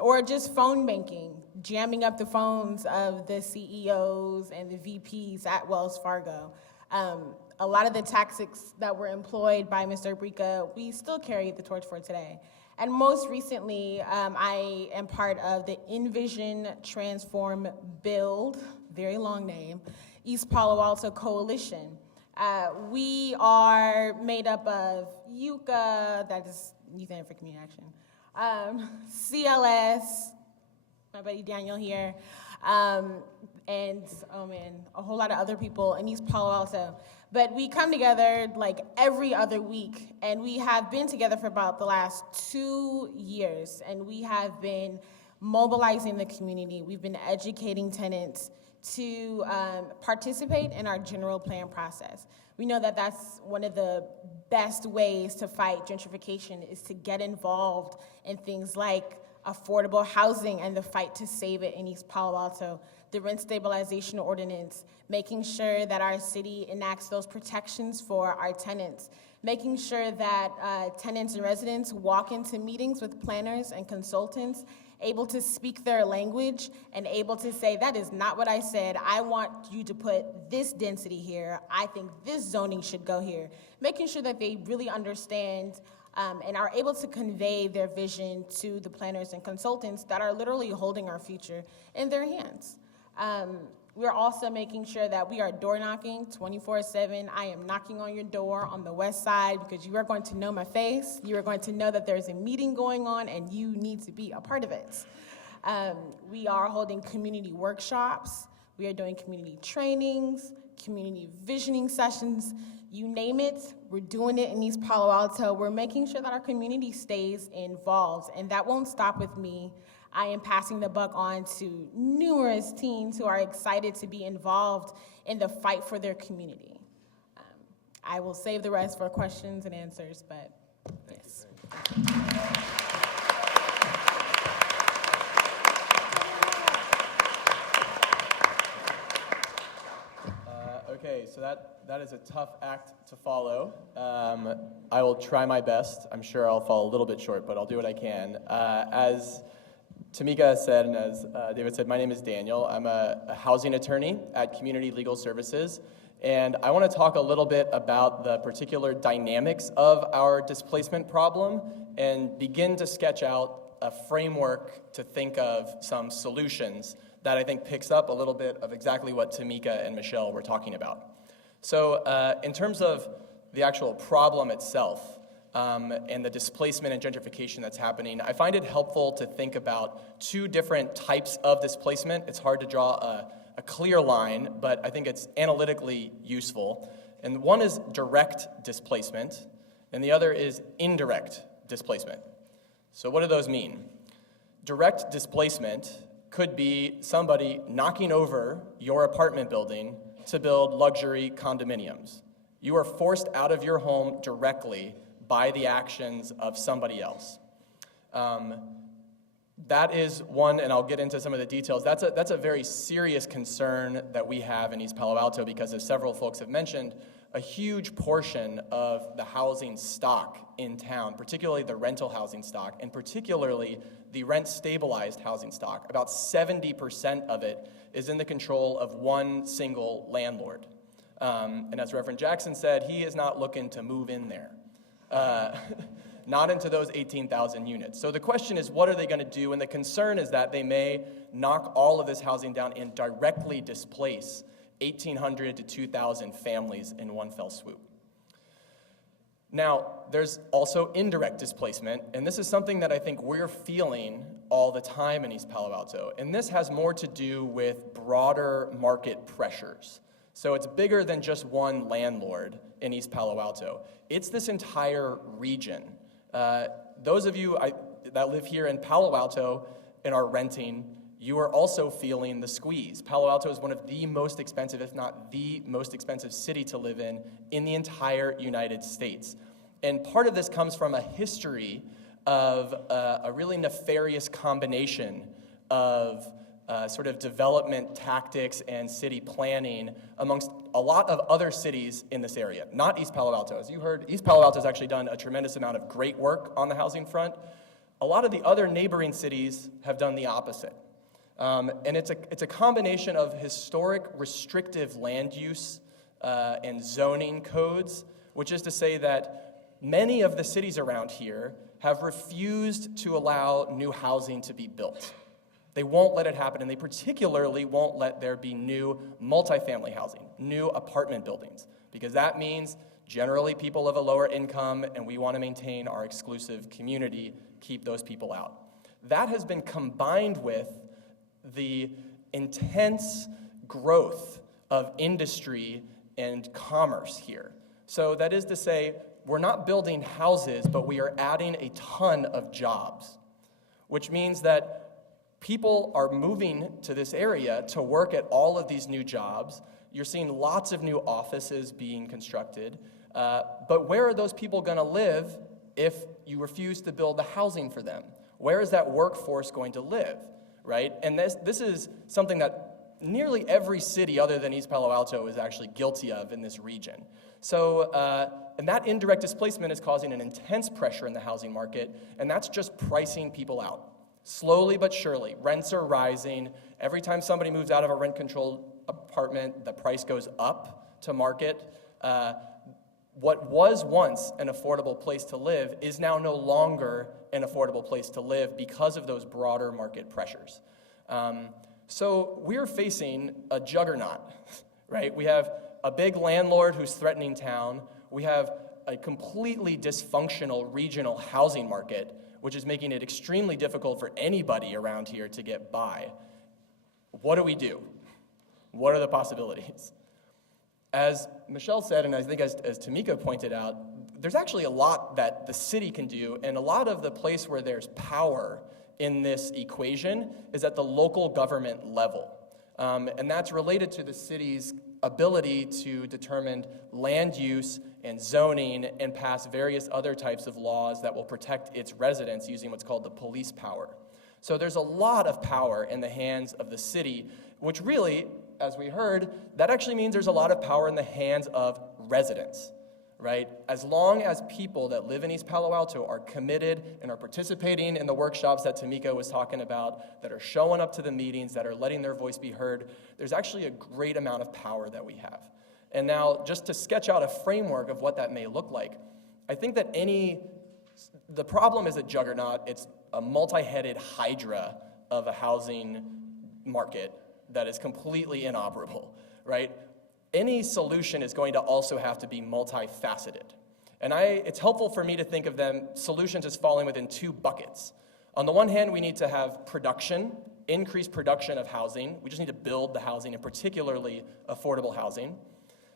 Or just phone banking, jamming up the phones of the CEOs and the VPs at Wells Fargo. A lot of the tactics that were employed by Mr. Brica, we still carry the torch for today. And most recently, I am part of the Envision, Transform, Build, very long name, East Palo Alto Coalition. We are made up of YUCA, that is Youth United for Community Action, CLS, my buddy Daniel here, and a whole lot of other people in East Palo Alto. But we come together like every other week, and we have been together for about the last 2 years, and we have been mobilizing the community. We've been educating tenants to participate in our general plan process. We know that that's one of the best ways to fight gentrification is to get involved in things like affordable housing and the fight to save it in East Palo Alto, the rent stabilization ordinance, making sure that our city enacts those protections for our tenants, making sure that tenants and residents walk into meetings with planners and consultants able to speak their language and able to say, that is not what I said. I want you to put this density here. I think this zoning should go here. Making sure that they really understand and are able to convey their vision to the planners and consultants that are literally holding our future in their hands. We're also making sure that we are door knocking 24/7. I am knocking on your door on the west side because you are going to know my face. You are going to know that there's a meeting going on and you need to be a part of it. We are holding community workshops. We are doing community trainings, community visioning sessions. You name it, we're doing it in East Palo Alto. We're making sure that our community stays involved, and that won't stop with me. I am passing the buck on to numerous teens who are excited to be involved in the fight for their community. I will save the rest for questions and answers, but yes. Okay, so that is a tough act to follow. I will try my best. I'm sure I'll fall a little bit short, but I'll do what I can. As Tamika said, and as David said, my name is Daniel. I'm a housing attorney at Community Legal Services, and I want to talk a little bit about the particular dynamics of our displacement problem and begin to sketch out a framework to think of some solutions that I think picks up a little bit of exactly what Tamika and Michelle were talking about. So in terms of the actual problem itself, and the displacement and gentrification that's happening, I find it helpful to think about two different types of displacement. It's hard to draw a clear line, but I think it's analytically useful. And one is direct displacement, and the other is indirect displacement. So what do those mean? Direct displacement could be somebody knocking over your apartment building to build luxury condominiums. You are forced out of your home directly by the actions of somebody else. That is one, and I'll get into some of the details. That's a very serious concern that we have in East Palo Alto because, as several folks have mentioned, a huge portion of the housing stock in town, particularly the rental housing stock, and particularly the rent-stabilized housing stock, about 70% of it is in the control of one single landlord. And as Reverend Jackson said, he is not looking to move in there. Not into those 18,000 units. So the question is, what are they going to do? And the concern is that they may knock all of this housing down and directly displace 1,800 to 2,000 families in one fell swoop. Now, there's also indirect displacement, and this is something that I think we're feeling all the time in East Palo Alto. And this has more to do with broader market pressures. So it's bigger than just one landlord in East Palo Alto. It's this entire region. Those of you that live here in Palo Alto and are renting, you are also feeling the squeeze. Palo Alto is one of the most expensive, if not the most expensive city to live in the entire United States. And part of this comes from a history of a really nefarious combination of sort of development tactics and city planning amongst a lot of other cities in this area, not East Palo Alto. As you heard, East Palo Alto has actually done a tremendous amount of great work on the housing front. A lot of the other neighboring cities have done the opposite. And it's a combination of historic restrictive land use and zoning codes, which is to say that many of the cities around here have refused to allow new housing to be built. They won't let it happen, and they particularly won't let there be new multifamily housing, new apartment buildings, because that means generally people of a lower income, and we want to maintain our exclusive community, keep those people out. That has been combined with the intense growth of industry and commerce here. So that is to say, we're not building houses, but we are adding a ton of jobs, which means that people are moving to this area to work at all of these new jobs. You're seeing lots of new offices being constructed. But where are those people going to live if you refuse to build the housing for them? Where is that workforce going to live, right? And this is something that nearly every city other than East Palo Alto is actually guilty of in this region. So, and that indirect displacement is causing an intense pressure in the housing market, and that's just pricing people out. Slowly but surely, rents are rising. Every time somebody moves out of a rent-controlled apartment, the price goes up to market. What was once an affordable place to live is now no longer an affordable place to live because of those broader market pressures. So we're facing a juggernaut, right? We have a big landlord who's threatening town. We have a completely dysfunctional regional housing market, which is making it extremely difficult for anybody around here to get by. What do we do? What are the possibilities? As Michelle said, and I think as Tamika pointed out, there's actually a lot that the city can do, and a lot of the place where there's power in this equation is at the local government level. And that's related to the city's ability to determine land use and zoning and pass various other types of laws that will protect its residents using what's called the police power. So there's a lot of power in the hands of the city, which really, as we heard, that actually means there's a lot of power in the hands of residents, right? As long as people that live in East Palo Alto are committed and are participating in the workshops that Tamika was talking about, that are showing up to the meetings, that are letting their voice be heard, there's actually a great amount of power that we have. And now, just to sketch out a framework of what that may look like, I think that the problem is a juggernaut. It's a multi-headed hydra of a housing market that is completely inoperable, right? Any solution is going to also have to be multifaceted. And it's helpful for me to think of solutions as falling within two buckets. On the one hand, we need to have production, increased production of housing. We just need to build the housing, and particularly affordable housing.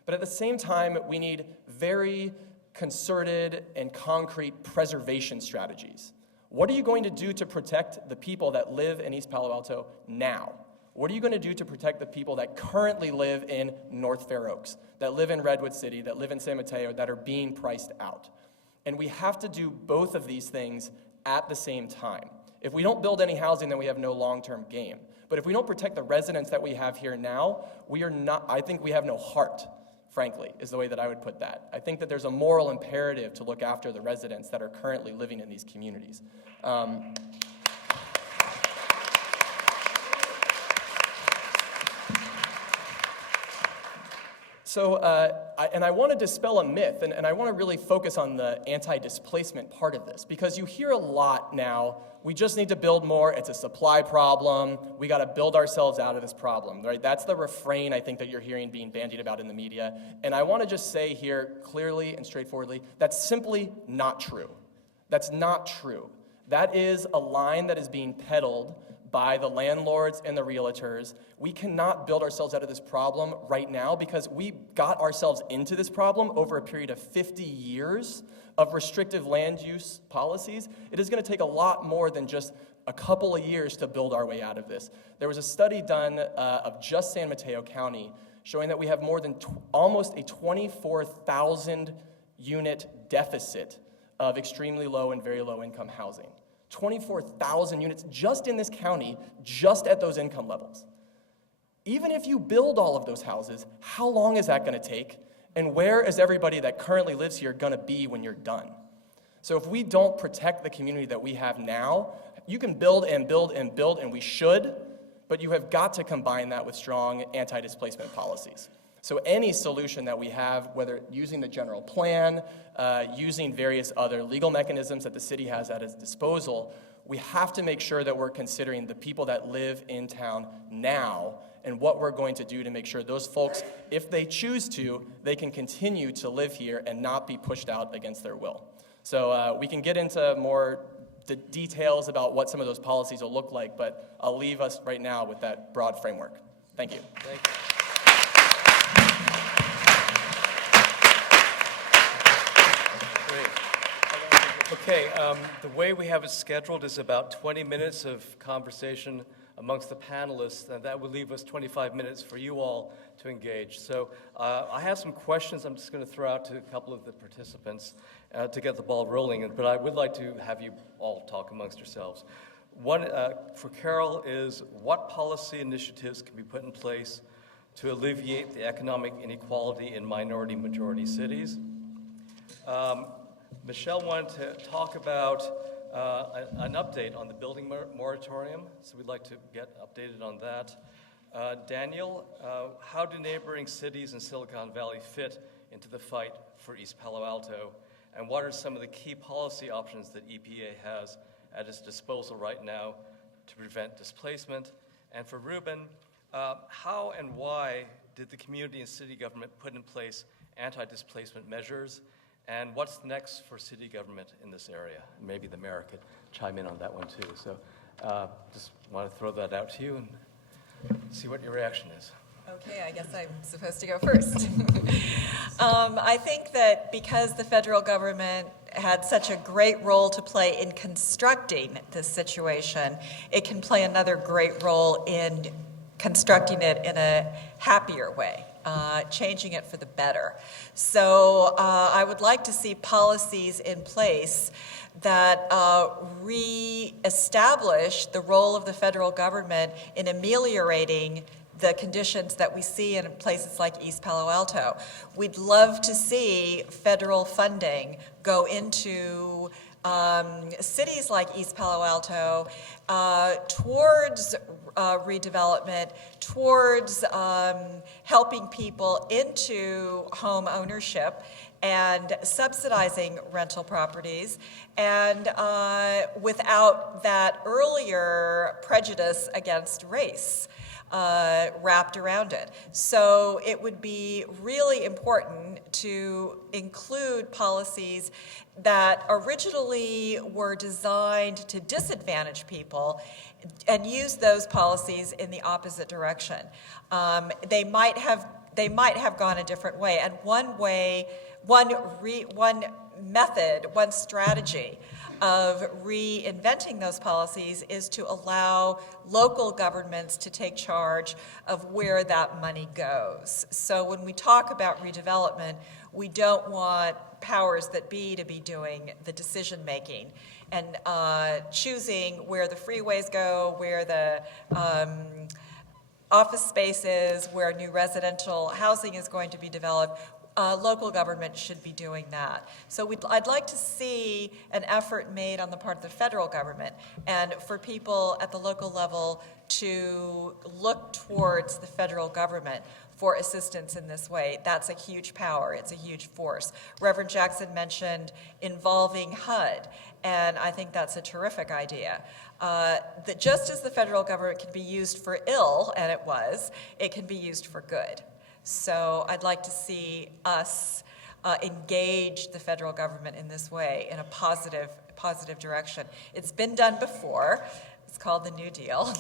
But at the same time, we need very concerted and concrete preservation strategies. What are you going to do to protect the people that live in East Palo Alto now? What are you going to do to protect the people that currently live in North Fair Oaks, that live in Redwood City, that live in San Mateo, that are being priced out? And we have to do both of these things at the same time. If we don't build any housing, then we have no long-term game. But if we don't protect the residents that we have here now, I think we have no heart, frankly, is the way that I would put that. I think that there's a moral imperative to look after the residents that are currently living in these communities. And I want to dispel a myth, and I want to really focus on the anti-displacement part of this, because you hear a lot now, we just need to build more, it's a supply problem, we got to build ourselves out of this problem, right? That's the refrain I think that you're hearing being bandied about in the media, and I want to just say here clearly and straightforwardly, that's simply not true. That's not true. That is a line that is being peddled by the landlords and the realtors. We cannot build ourselves out of this problem right now because we got ourselves into this problem over a period of 50 years of restrictive land use policies. It is going to take a lot more than just a couple of years to build our way out of this. There was a study done of just San Mateo County showing that we have more than almost a 24,000 unit deficit of extremely low and very low income housing. 24,000 units just in this county, just at those income levels. Even if you build all of those houses, how long is that going to take? And where is everybody that currently lives here going to be when you're done? So if we don't protect the community that we have now, you can build and build and build, and we should, but you have got to combine that with strong anti-displacement policies. So any solution that we have, whether using the general plan, using various other legal mechanisms that the city has at its disposal, we have to make sure that we're considering the people that live in town now and what we're going to do to make sure those folks, if they choose to, they can continue to live here and not be pushed out against their will. So we can get into more details about what some of those policies will look like, but I'll leave us right now with that broad framework. Thank you. Thank you. Okay, the way we have it scheduled is about 20 minutes of conversation amongst the panelists, and that would leave us 25 minutes for you all to engage. So I have some questions I'm just going to throw out to a couple of the participants to get the ball rolling, but I would like to have you all talk amongst yourselves. One for Carol is, what policy initiatives can be put in place to alleviate the economic inequality in minority-majority cities? Michelle wanted to talk about an update on the building moratorium, so we'd like to get updated on that. Daniel, how do neighboring cities in Silicon Valley fit into the fight for East Palo Alto? And what are some of the key policy options that EPA has at its disposal right now to prevent displacement? And for Ruben, how and why did the community and city government put in place anti-displacement measures? And what's next for city government in this area? Maybe the mayor could chime in on that one too. So just want to throw that out to you and see what your reaction is. Okay, I guess I'm supposed to go first. I think that because the federal government had such a great role to play in constructing this situation, it can play another great role in constructing it in a happier way, changing it for the better. So I would like to see policies in place that re-establish the role of the federal government in ameliorating the conditions that we see in places like East Palo Alto. We'd love to see federal funding go into cities like East Palo Alto towards redevelopment, towards helping people into home ownership and subsidizing rental properties, and without that earlier prejudice against race wrapped around it. So it would be really important to include policies that originally were designed to disadvantage people and use those policies in the opposite direction. They might have gone a different way, and one method, one strategy of reinventing those policies is to allow local governments to take charge of where that money goes. So when we talk about redevelopment, we don't want powers that be to be doing the decision making and choosing where the freeways go, where the office spaces, where new residential housing is going to be developed. Local government should be doing that. So I'd like to see an effort made on the part of the federal government and for people at the local level to look towards the federal government for assistance in this way. That's a huge power. It's a huge force. Reverend Jackson mentioned involving HUD, and I think that's a terrific idea. That just as the federal government can be used for ill, and it can be used for good. So I'd like to see us engage the federal government in this way in a positive direction. It's been done before. It's called the New Deal.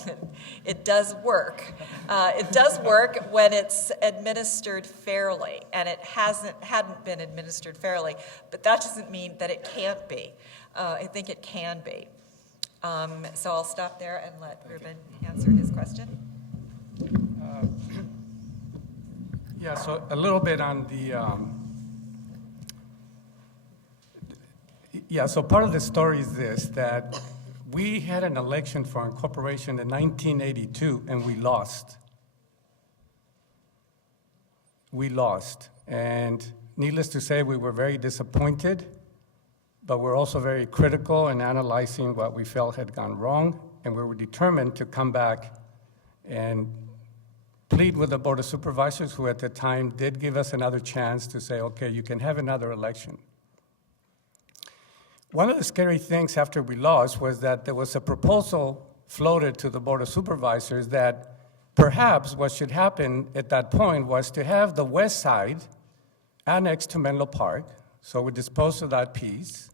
It does work. It does work when it's administered fairly, and it hadn't been administered fairly, but that doesn't mean that it can't be. I think it can be. So I'll stop there and let Ruben answer his question. Yeah, so a little bit on the, so part of the story is this, that we had an election for incorporation in 1982, and we lost. We lost, and needless to say, we were very disappointed, but we're also very critical in analyzing what we felt had gone wrong, and we were determined to come back and plead with the Board of Supervisors, who at the time did give us another chance to say, okay, you can have another election. One of the scary things after we lost was that there was a proposal floated to the Board of Supervisors that perhaps what should happen at that point was to have the west side annexed to Menlo Park, so we dispose of that piece,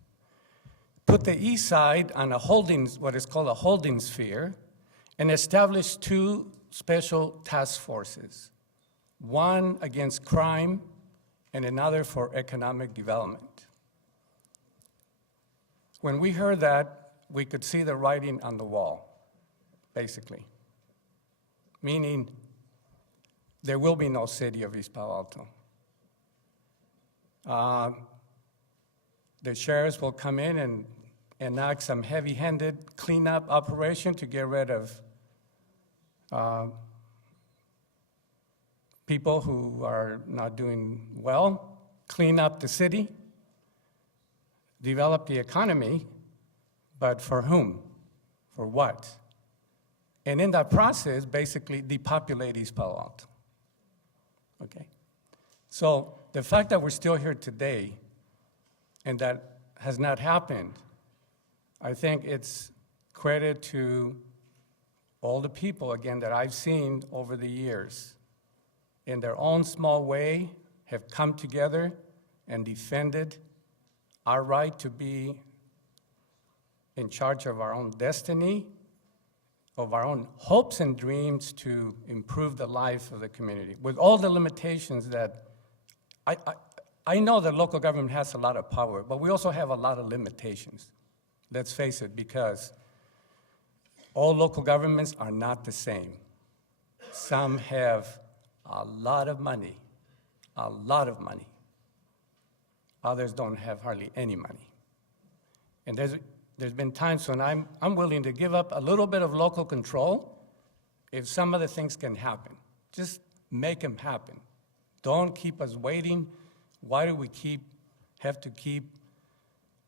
put the east side on what is called a holding sphere, and establish two special task forces, one against crime and another for economic development. When we heard that, we could see the writing on the wall, basically, meaning there will be no city of East Palo Alto. The sheriffs will come in and enact some heavy-handed cleanup operation to get rid of people who are not doing well, clean up the city, develop the economy, But for whom? For what? And in that process, basically depopulate East Palo Alto. Okay? So the fact that we're still here today and that has not happened, I think it's credit to all the people, again, that I've seen over the years in their own small way have come together and defended our right to be in charge of our own destiny, of our own hopes and dreams to improve the life of the community, with all the limitations that I know that local government has a lot of power, but we also have a lot of limitations. Let's face it, because all local governments are not the same. Some have a lot of money, a lot of money. Others don't have hardly any money. And there's been times when I'm willing to give up a little bit of local control if some of the things can happen. Just make them happen. Don't keep us waiting. Why do we have to keep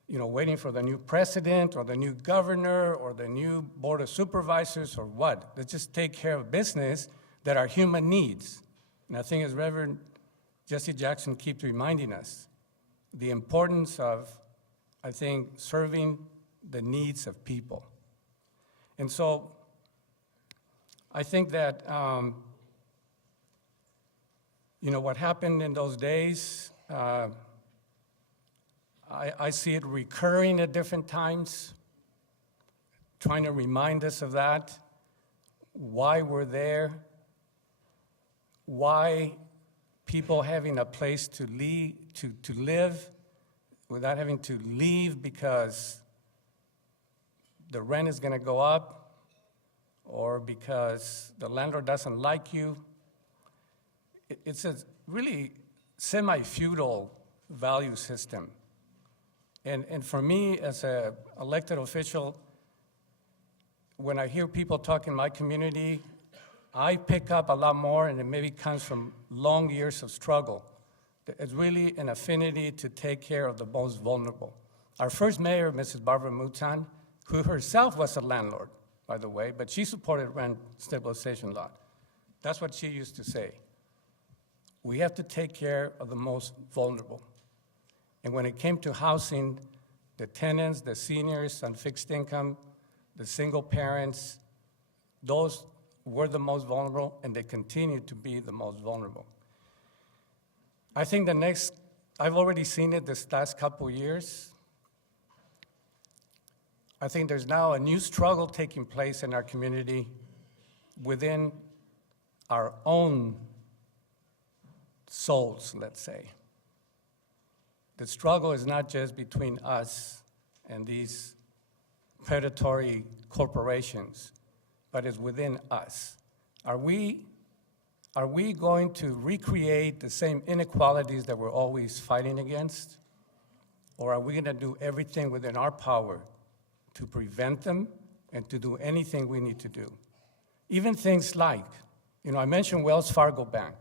waiting for the new president or the new governor or the new board of supervisors or what? Let's just take care of business that are human needs. And I think as Reverend Jesse Jackson keeps reminding us, the importance of, I think, serving the needs of people. And so I think that, what happened in those days, I see it recurring at different times, trying to remind us of that, why we're there, why people having a place to live without having to leave because the rent is going to go up or because the landlord doesn't like you. It's a really semi-feudal value system. And for me, as an elected official, when I hear people talk in my community, I pick up a lot more, and it maybe comes from long years of struggle. It's really an affinity to take care of the most vulnerable. Our first mayor, Mrs. Barbara Mutan, who herself was a landlord, by the way, but she supported rent stabilization law. That's what she used to say. We have to take care of the most vulnerable. And when it came to housing, the tenants, the seniors on fixed income, the single parents, those were the most vulnerable, and they continue to be the most vulnerable. I think I've already seen it this last couple years. I think there's now a new struggle taking place in our community within our own souls, let's say. The struggle is not just between us and these predatory corporations, but it's within us. Are we going to recreate the same inequalities that we're always fighting against? Or are we going to do everything within our power to prevent them and to do anything we need to do? Even things like, I mentioned Wells Fargo Bank.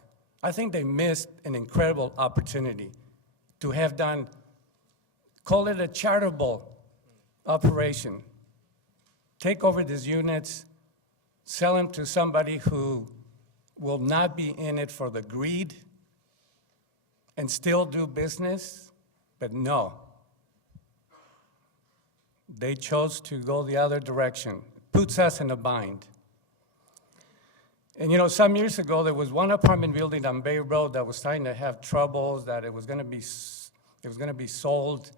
I think they missed an incredible opportunity to have done, call it a charitable operation. Take over these units, sell them to somebody who will not be in it for the greed and still do business, but no. They chose to go the other direction. Puts us in a bind. And some years ago, there was one apartment building on Bay Road that was starting to have troubles, that it was going to be sold,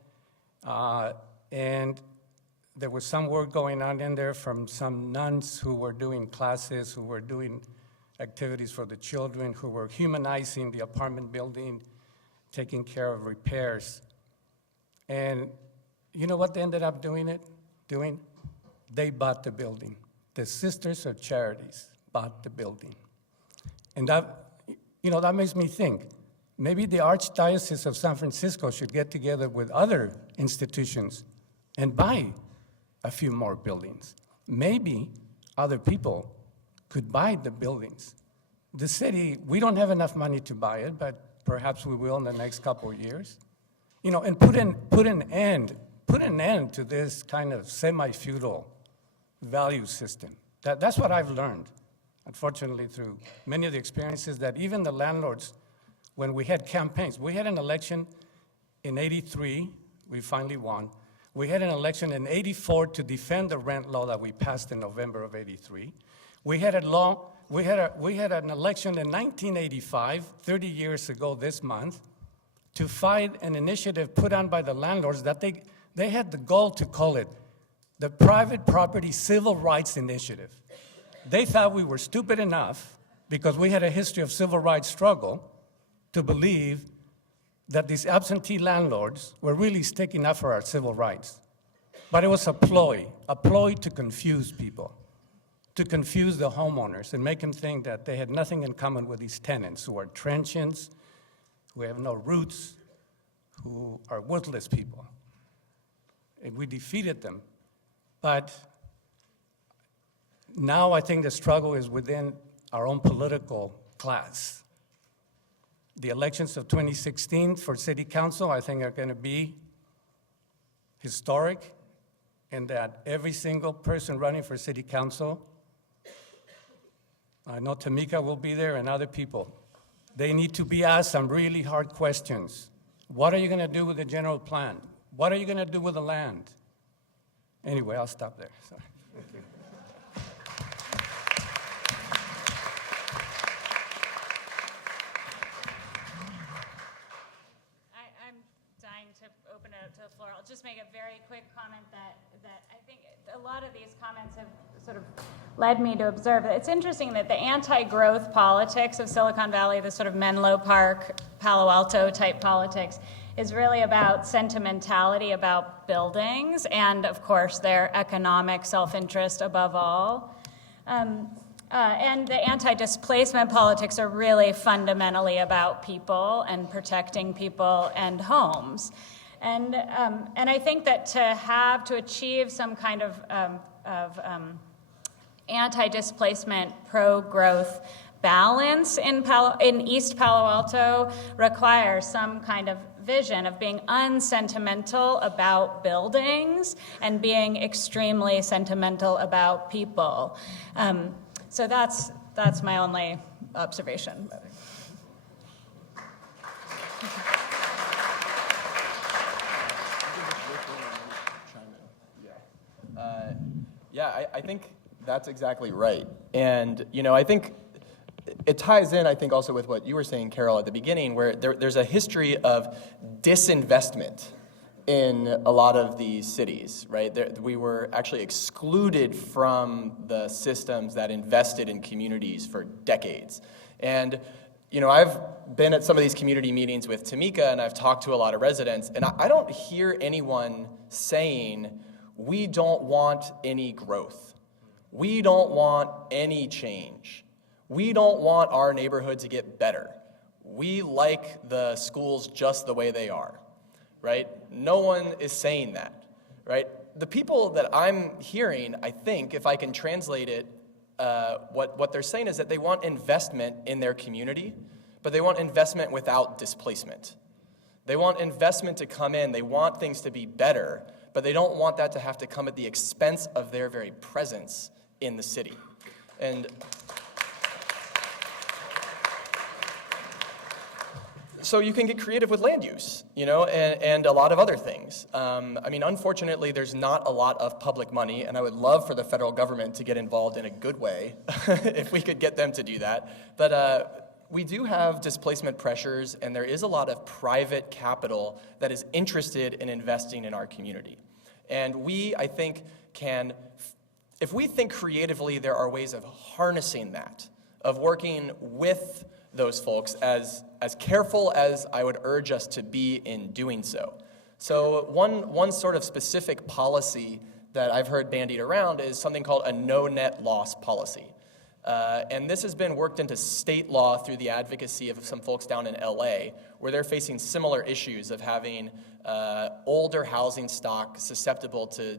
and there was some work going on in there from some nuns who were doing classes, who were doing activities for the children, who were humanizing the apartment building, taking care of repairs. And you know what they ended up doing? They bought the building. The Sisters of Charities bought the building. And that makes me think, maybe the Archdiocese of San Francisco should get together with other institutions and buy a few more buildings. Maybe other people could buy the buildings. The city, we don't have enough money to buy it, but perhaps we will in the next couple of years. And put put an end to this kind of semi-feudal value system. That's what I've learned, unfortunately, through many of the experiences that even the landlords, when we had campaigns, we had an election in '83, we finally won. We had an election in '84 to defend the rent law that we passed in November of '83. We had an election in 1985, 30 years ago this month, to fight an initiative put on by the landlords that they had the goal to call it the Private Property Civil Rights Initiative. They thought we were stupid enough, because we had a history of civil rights struggle, to believe that these absentee landlords were really sticking up for our civil rights. But it was a ploy to confuse people, to confuse the homeowners and make them think that they had nothing in common with these tenants who are transients, who have no roots, who are worthless people. And we defeated them. But now I think the struggle is within our own political class. The elections of 2016 for city council, I think, are going to be historic, in that every single person running for city council, I know Tamika will be there and other people, they need to be asked some really hard questions. What are you going to do with the general plan? What are you going to do with the land? Anyway, I'll stop there. Sorry. Thank you. I'm dying to open it up to the floor. I'll just make a very quick comment that I think a lot of these comments have sort of led me to observe that it's interesting that the anti-growth politics of Silicon Valley, the sort of Menlo Park, Palo Alto type politics, is really about sentimentality about buildings and, of course, their economic self-interest above all. And the anti-displacement politics are really fundamentally about people and protecting people and homes. And I think that to achieve some kind of anti-displacement, pro-growth balance in East Palo Alto requires some kind of vision of being unsentimental about buildings and being extremely sentimental about people. So that's my only observation. Yeah, I think that's exactly right. And, I think it ties in, I think, also with what you were saying, Carol, at the beginning, where there's a history of disinvestment in a lot of these cities, right? We were actually excluded from the systems that invested in communities for decades. And, I've been at some of these community meetings with Tamika, and I've talked to a lot of residents, and I don't hear anyone saying, we don't want any growth. We don't want any change. We don't want our neighborhood to get better. We like the schools just the way they are, right? No one is saying that, right? The people that I'm hearing, I think, if I can translate it, what they're saying is that they want investment in their community, but they want investment without displacement. They want investment to come in. They want things to be better, but they don't want that to have to come at the expense of their very presence in the city. And so you can get creative with land use, and a lot of other things. Unfortunately, there's not a lot of public money, and I would love for the federal government to get involved in a good way, if we could get them to do that. But we do have displacement pressures, and there is a lot of private capital that is interested in investing in our community. And we, I think, if we think creatively, there are ways of harnessing that, of working with those folks as careful as I would urge us to be in doing so. So one sort of specific policy that I've heard bandied around is something called a no net loss policy. And this has been worked into state law through the advocacy of some folks down in LA, where they're facing similar issues of having older housing stock susceptible to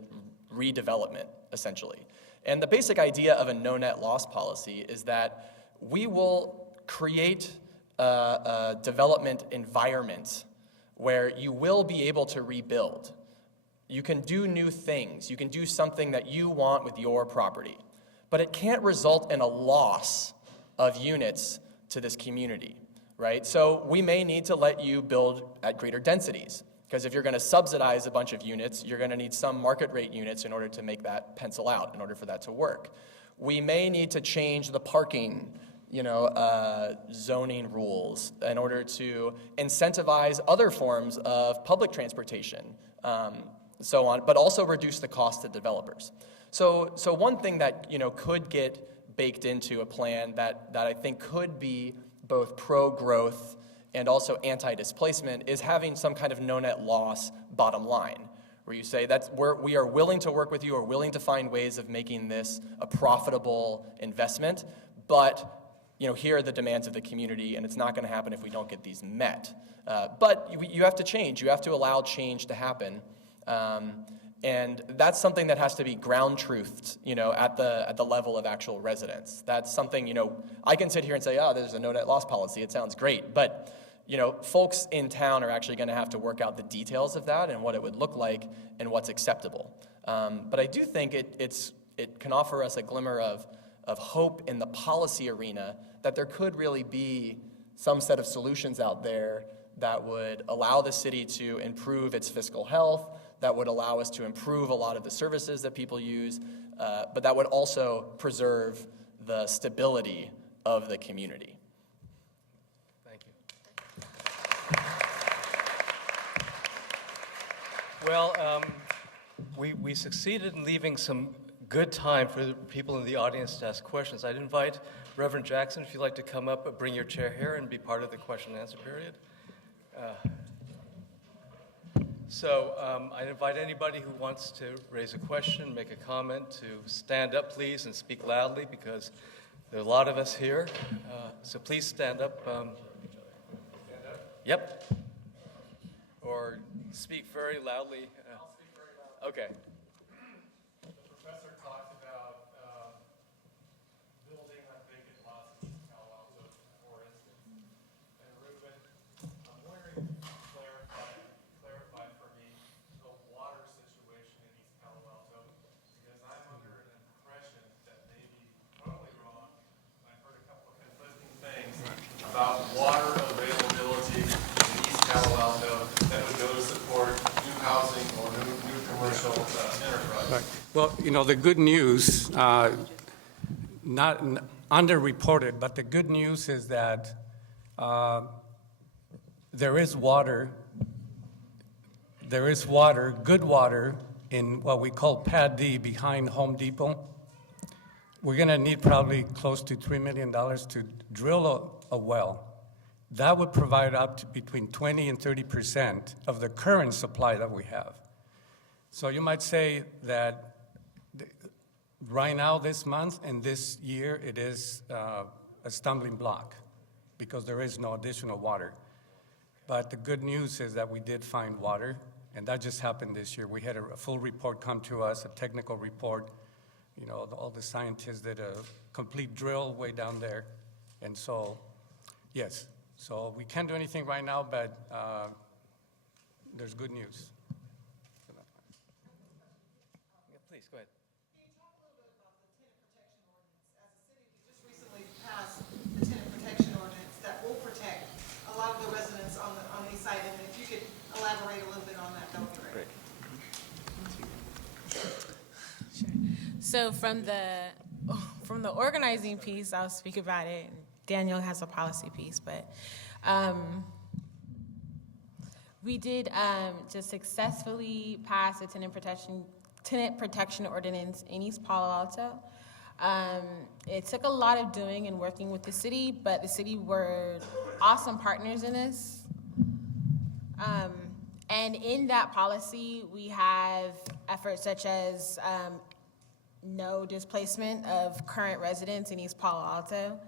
redevelopment, essentially. And the basic idea of a no net loss policy is that we will create a development environment where you will be able to rebuild. You can do new things. You can do something that you want with your property. But it can't result in a loss of units to this community, right? So we may need to let you build at greater densities, because if you're going to subsidize a bunch of units, you're going to need some market rate units in order to make that pencil out, in order for that to work. We may need to change the parking, zoning rules in order to incentivize other forms of public transportation, so on, but also reduce the cost to developers. So one thing that could get baked into a plan that I think could be both pro-growth and also anti-displacement is having some kind of no net loss bottom line, where you say we are willing to work with you, or willing to find ways of making this a profitable investment, but here are the demands of the community, and it's not going to happen if we don't get these met. But you have to change. You have to allow change to happen. And that's something that has to be ground truthed, at the level of actual residents. That's something, I can sit here and say, there's a no net loss policy. It sounds great. But, folks in town are actually going to have to work out the details of that and what it would look like and what's acceptable. But I do think it can offer us a glimmer of hope in the policy arena that there could really be some set of solutions out there that would allow the city to improve its fiscal health, that would allow us to improve a lot of the services that people use, but that would also preserve the stability of the community. Thank you. Well, we succeeded in leaving some good time for the people in the audience to ask questions. I'd invite Reverend Jackson, if you'd like to come up, bring your chair here and be part of the question and answer period. So I invite anybody who wants to raise a question, make a comment, to stand up, please, and speak loudly, because there are a lot of us here. So please stand up. Yep. Or speak very loudly. I'll speak very loudly. Okay. The professor talked about building on vacant lots in East Palo Alto, for instance. And Ruben, I'm wondering if you could clarify for me the water situation in East Palo Alto, because I'm under an impression that may be totally wrong. I've heard a couple of conflicting things about water availability in East Palo Alto that would go to support new housing or new commercial enterprise. Right. Well, the good news, not underreported, but the good news is that there is water, good water, in what we call Pad D behind Home Depot. We're going to need probably close to $3 million to drill a well. That would provide up to between 20 and 30% of the current supply that we have. So you might say that right now, this month and this year, it is a stumbling block because there is no additional water. But the good news is that we did find water, and that just happened this year. We had a full report come to us, a technical report. All the scientists did a complete drill way down there. And so, yes. So we can't do anything right now, but there's good news. Yeah, please, go ahead. Can you talk a little bit about the tenant protection ordinance? As a city, we just recently passed the tenant protection ordinance that will protect a lot of the residents on the east side. And if you could elaborate a little bit on that, that would be great. So from the organizing piece, I'll speak about it. Daniel has a policy piece, but we did just successfully pass a tenant protection ordinance in East Palo Alto. It took a lot of doing and working with the city, but the city were awesome partners in this. And in that policy, we have efforts such as no displacement of current residents in East Palo Alto.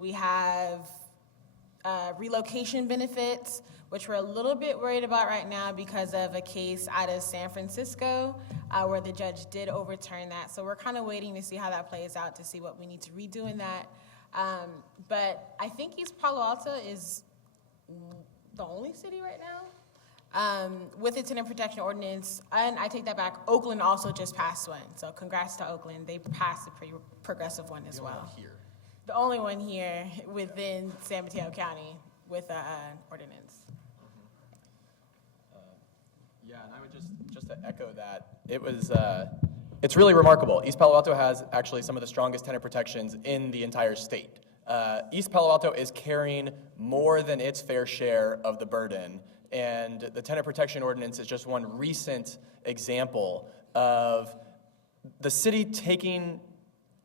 We have relocation benefits, which we're a little bit worried about right now because of a case out of San Francisco where the judge did overturn that. So we're kind of waiting to see how that plays out to see what we need to redo in that. But I think East Palo Alto is the only city right now With the tenant protection ordinance, and I take that back, Oakland also just passed one. So congrats to Oakland. They passed a pretty progressive one as well. Here. The only one here within San Mateo County with an ordinance. Yeah, and I would just to echo that, it's really remarkable. East Palo Alto has actually some of the strongest tenant protections in the entire state. East Palo Alto is carrying more than its fair share of the burden, and the tenant protection ordinance is just one recent example of the city taking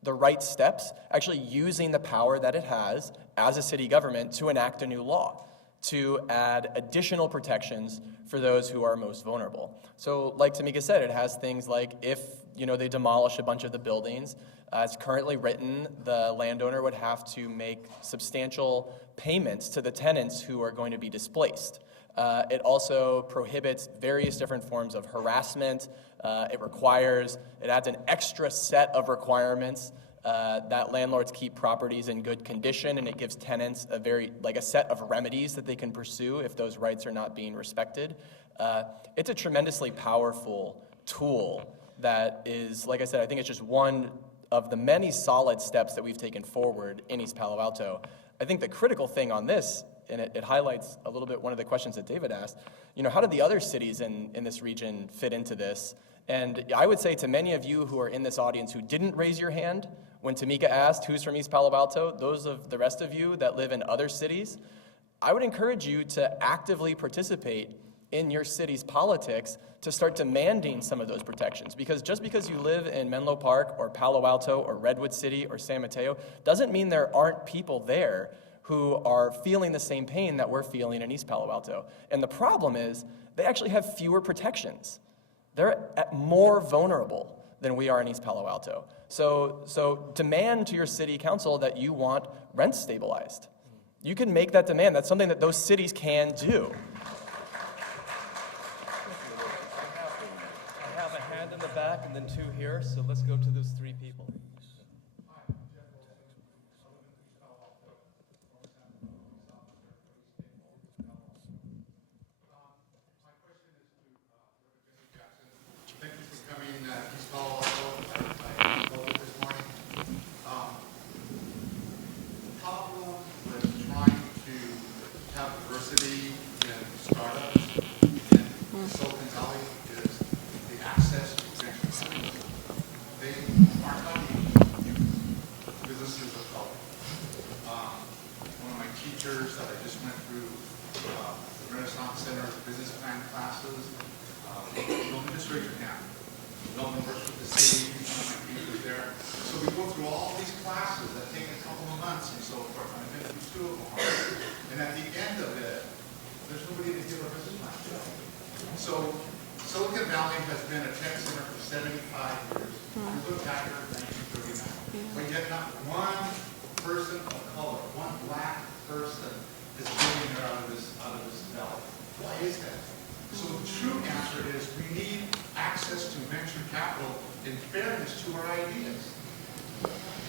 the right steps, actually using the power that it has as a city government to enact a new law, to add additional protections for those who are most vulnerable. So like Tamika said, it has things like if they demolish a bunch of the buildings, as currently written, the landowner would have to make substantial payments to the tenants who are going to be displaced. It also prohibits various different forms of harassment. It adds an extra set of requirements that landlords keep properties in good condition, and it gives tenants a set of remedies that they can pursue if those rights are not being respected. It's a tremendously powerful tool that is, like I said, I think it's just one of the many solid steps that we've taken forward in East Palo Alto. I think the critical thing on this, and it highlights a little bit one of the questions that David asked, how do the other cities in this region fit into this? And I would say to many of you who are in this audience who didn't raise your hand when Tamika asked who's from East Palo Alto, those of the rest of you that live in other cities, I would encourage you to actively participate in your city's politics to start demanding some of those protections. Because just because you live in Menlo Park or Palo Alto or Redwood City or San Mateo doesn't mean there aren't people there who are feeling the same pain that we're feeling in East Palo Alto. And the problem is they actually have fewer protections. They're more vulnerable than we are in East Palo Alto. So demand to your city council that you want rents stabilized. You can make that demand. That's something that those cities can do. I have a hand in the back and then two here, so let's go to those three people. Thank you for coming to East Palo Alto. I voted this morning. Problem with trying to have diversity in startups in Silicon Valley is the access to venture capital. They aren't letting businesses of color. One of my teachers that I just went through the Renaissance Center business plan classes, don't just raise your hand. Melvin works with the city, he's one of my teachers there. So we go through all these classes that take a couple of months and so forth. I've been through two of them already. And at the end of it, there's nobody to give a business plan to. So Silicon Valley has been a tech center for 75 years. We look back at 1939. But yet not one person of color, one black person is living there out of this valley. Why is that? So the true answer is we need access to venture capital in fairness to our ideas.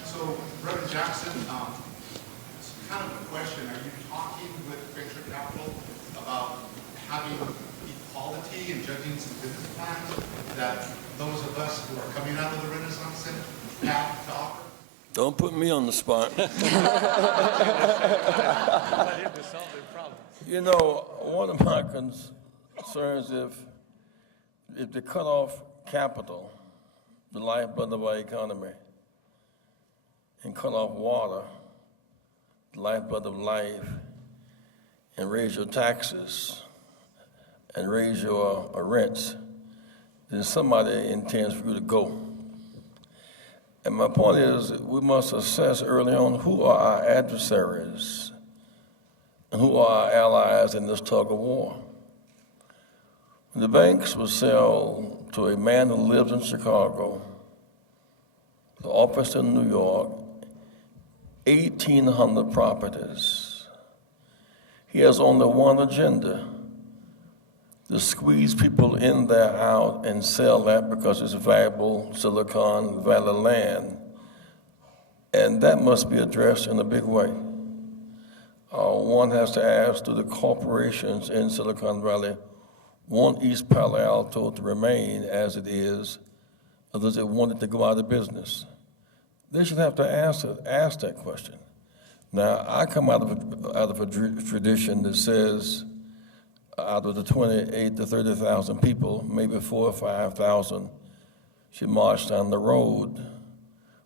So Reverend Jackson, it's kind of a question. Are you talking with venture capital about having equality and judging some business plans that those of us who are coming out of the Renaissance Center have to offer? Don't put me on the spot. One of my concerns if they cut off capital, the lifeblood of our economy, and cut off water, the lifeblood of life, and raise your taxes and raise your rents, then somebody intends for you to go. And my point is we must assess early on who are our adversaries and who are our allies in this tug of war. When the banks would sell to a man who lives in Chicago, the office in New York, 1,800 properties. He has only one agenda, to squeeze people in there out and sell that because it's valuable Silicon Valley land. And that must be addressed in a big way. One has to ask, do the corporations in Silicon Valley want East Palo Alto to remain as it is, or does it want it to go out of business? They should have to ask that question. Now, I come out of a tradition that says out of the 28 to 30,000 people, maybe 4,000 or 5,000 should march down the road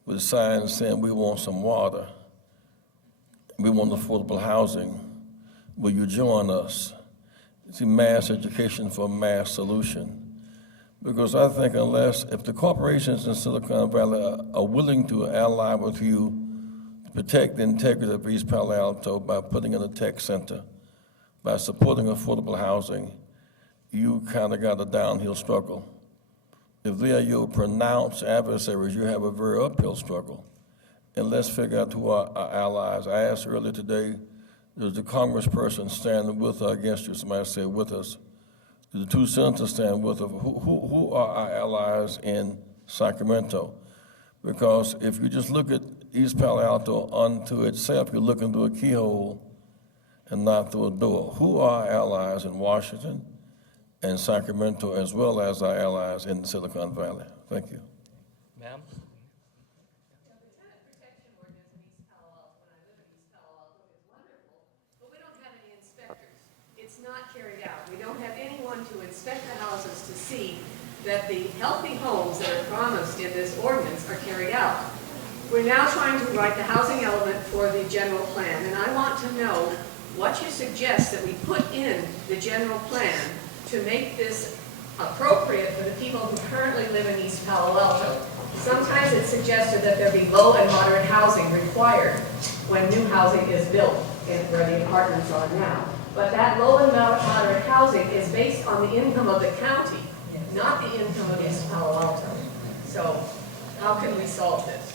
with signs saying, we want some water, we want affordable housing, will you join us? It's a mass education for a mass solution. Because I think if the corporations in Silicon Valley are willing to ally with you to protect the integrity of East Palo Alto by putting in a tech center, by supporting affordable housing, you kind of got a downhill struggle. If they are your pronounced adversaries, you have a very uphill struggle. And let's figure out who are our allies. I asked earlier today, does the congressperson stand with or against you? Somebody said with us. Do the two senators stand with us? Who are our allies in Sacramento? Because if you just look at East Palo Alto unto itself, you're looking through a keyhole and not through a door. Who are our allies in Washington and Sacramento, as well as our allies in Silicon Valley? Thank you. Ma'am? It's not carried out. We don't have anyone to inspect the houses to see that the healthy homes that are promised in this ordinance are carried out. We're now trying to write the housing element for the general plan, and I want to know what you suggest that we put in the general plan to make this appropriate for the people who currently live in East Palo Alto. Sometimes it's suggested that there be low and moderate housing required when new housing is built where the apartments are now. But that low and moderate housing is based on the income of the county, not the income of East Palo Alto. So how can we solve this?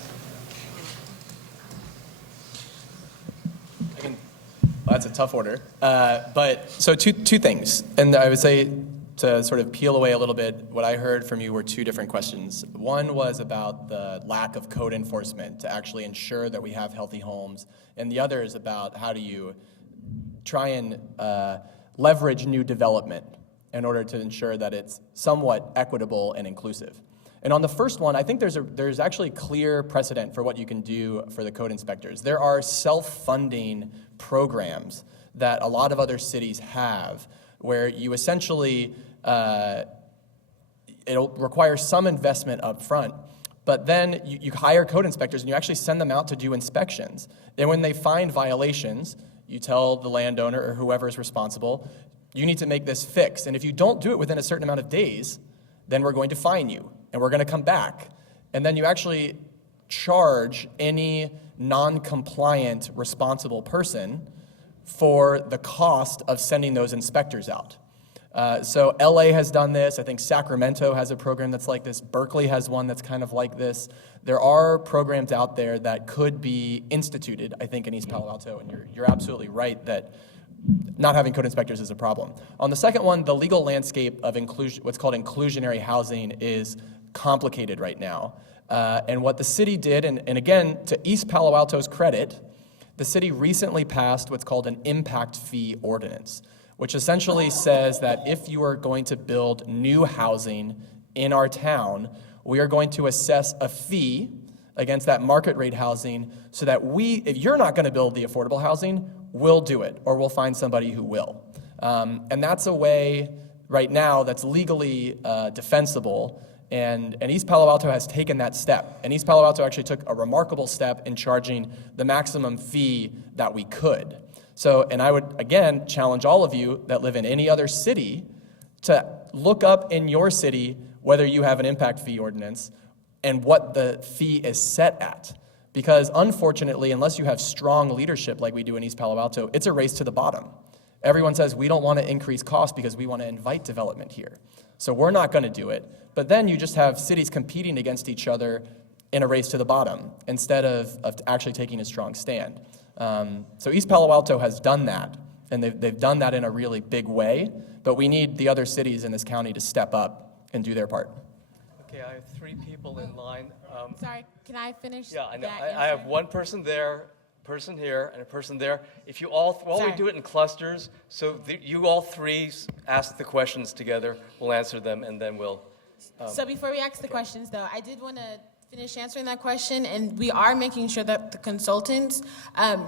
That's a tough order. So two things. And I would say to sort of peel away a little bit, what I heard from you were two different questions. One was about the lack of code enforcement to actually ensure that we have healthy homes. And the other is about how do you try and leverage new development in order to ensure that it's somewhat equitable and inclusive. And on the first one, I think there's actually clear precedent for what you can do for the code inspectors. There are self-funding programs that a lot of other cities have where you essentially, it'll require some investment up front, but then you hire code inspectors and you actually send them out to do inspections. And when they find violations, you tell the landowner or whoever is responsible, you need to make this fix. And if you don't do it within a certain amount of days, then we're going to fine you and we're going to come back. And then you actually charge any non-compliant responsible person for the cost of sending those inspectors out. So LA has done this. I think Sacramento has a program that's like this. Berkeley has one that's kind of like this. There are programs out there that could be instituted, I think, in East Palo Alto, and you're absolutely right that not having code inspectors is a problem. On the second one, the legal landscape of what's called inclusionary housing is complicated right now. And what the city did, and again, to East Palo Alto's credit, the city recently passed what's called an impact fee ordinance, which essentially says that if you are going to build new housing in our town, we are going to assess a fee against that market rate housing so that if you're not going to build the affordable housing, we'll do it, or we'll find somebody who will. And that's a way right now that's legally defensible, and East Palo Alto has taken that step. And East Palo Alto actually took a remarkable step in charging the maximum fee that we could. So, and I would, again, challenge all of you that live in any other city to look up in your city whether you have an impact fee ordinance and what the fee is set at. Because unfortunately, unless you have strong leadership like we do in East Palo Alto, it's a race to the bottom. Everyone says we don't want to increase costs because we want to invite development here. So we're not going to do it. But then you just have cities competing against each other in a race to the bottom instead of actually taking a strong stand. So East Palo Alto has done that, and they've done that in a really big way, but we need the other cities in this county to step up and do their part. Okay, I have three people in line. Sorry, can I finish? Yeah, I know. that I have answer? one person there, person here and a person there. If you all, we Sorry. do it in clusters, so you all three ask the questions together, we'll answer them, and then we'll, So before we ask the questions, though, I did want to finish answering that question, and we are making sure that the consultants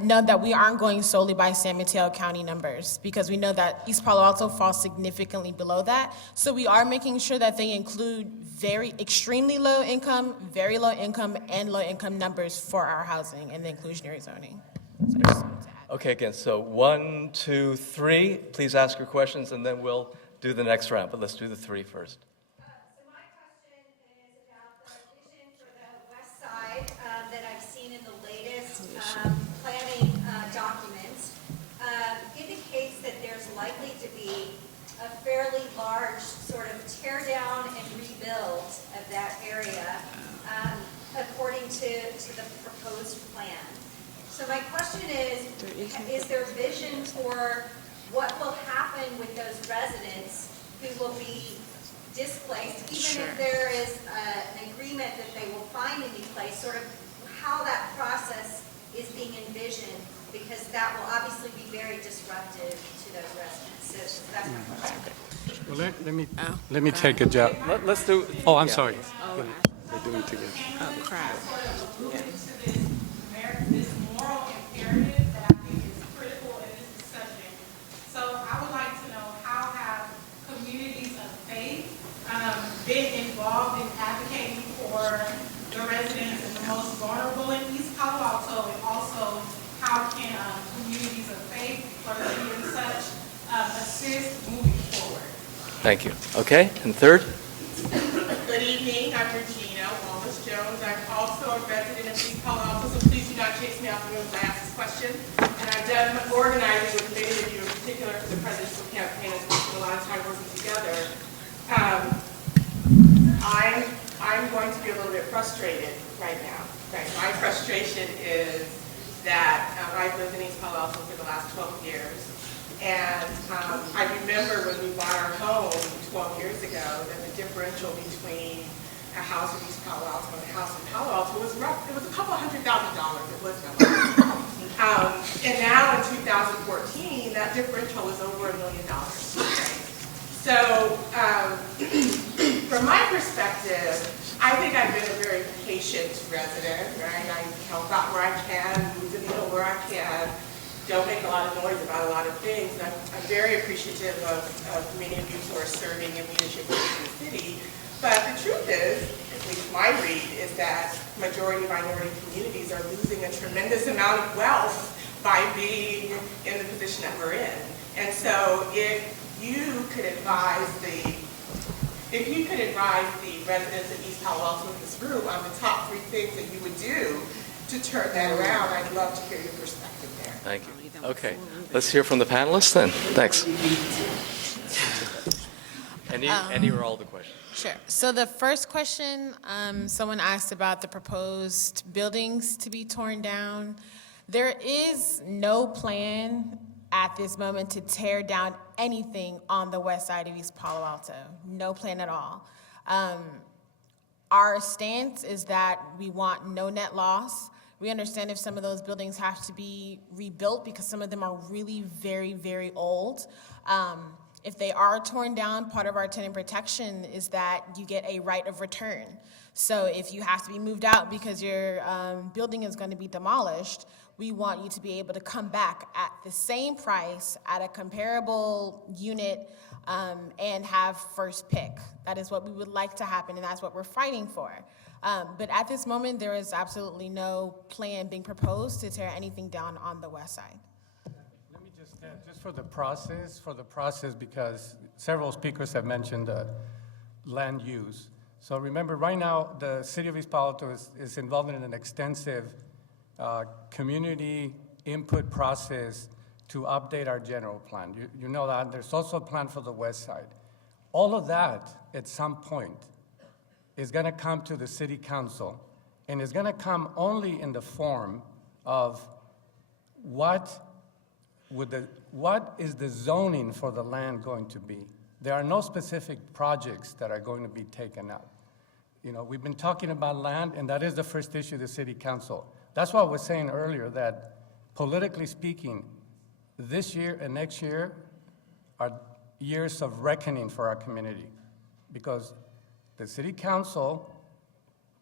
know that we aren't going solely by San Mateo County numbers, because we know that East Palo Alto falls significantly below that. So we are making sure that they include very extremely low income, very low income, and low income numbers for our housing and the inclusionary zoning. So I just wanted to add. okay, again, so 1, 2, 3, please ask your questions, and then we'll do the next round, but let's do the 3 first. So my question is about the vision for the west side that I've seen in the latest planning documents. Indicates that there's likely to be a fairly large sort of tear down and rebuild of that area according to the proposed plan. So my question is there vision for what will happen with those residents who will be displaced, even if there is an agreement that they will find a new place, sort of how that process is being envisioned, because that will obviously be very disruptive to those residents. So that's my question. Well, let me take a job. Let's do. Oh, I'm sorry. They're doing it together. This moral imperative that I think is critical in this discussion. So I would like to know, how have communities of faith been involved in advocating for the residents and the most vulnerable in East Palo Alto, and also how can communities of faith, clergy and such, assist moving forward? Thank you. Okay, and third? Good evening, I'm Regina Wallace-Jones. I'm also a resident of East Palo Alto, so please do not chase me off the room as I ask this question. And I've done organizing with many of you, in particular for the presidential campaign, as we spent a lot of time working together. I'm going to be a little bit frustrated right now. Right? My frustration is that I've lived in East Palo Alto for the last 12 years. And I remember when we bought our home 12 years ago, that the differential between a house in East Palo Alto and a house in Palo Alto was rough. It was a couple $100,000. It was nothing. And now in 2014, that differential is over $1 million. So from my perspective, I think I've been a very patient resident, right? I help out where I can, move the needle where I can, don't make a lot of noise about a lot of things. And I'm very appreciative of many of you who are serving in leadership in the city. But the truth is, at least my read, is that majority minority communities are losing a tremendous amount of wealth by being in the position that we're in. And so if you could advise the residents of East Palo Alto in this room on the top 3 things that you would do to turn that around, I'd love to hear your perspective there. Thank you. Okay, let's hear from the panelists then. Thanks. Any or all the questions? Sure. So the first question, someone asked about the proposed buildings to be torn down. There is no plan at this moment to tear down anything on the west side of East Palo Alto. No plan at all. Our stance is that we want no net loss. We understand if some of those buildings have to be rebuilt because some of them are really very, very old. If they are torn down, part of our tenant protection is that you get a right of return. So if you have to be moved out because your building is going to be demolished, we want you to be able to come back at the same price at a comparable unit and have first pick. That is what we would like to happen, and that's what we're fighting for. But at this moment, there is absolutely no plan being proposed to tear anything down on the west side. Let me just add, just for the process, because several speakers have mentioned land use. So remember, right now, the city of East Palo Alto is involved in an extensive community input process to update our general plan. You know that. There's also a plan for the west side. All of that, at some point, is going to come to the city council, and it's going to come only in the form of what is the zoning for the land going to be. There are no specific projects that are going to be taken up. You know, we've been talking about land, and that is the first issue of the city council. That's why I was saying earlier that politically speaking, this year and next year are years of reckoning for our community, because the city council,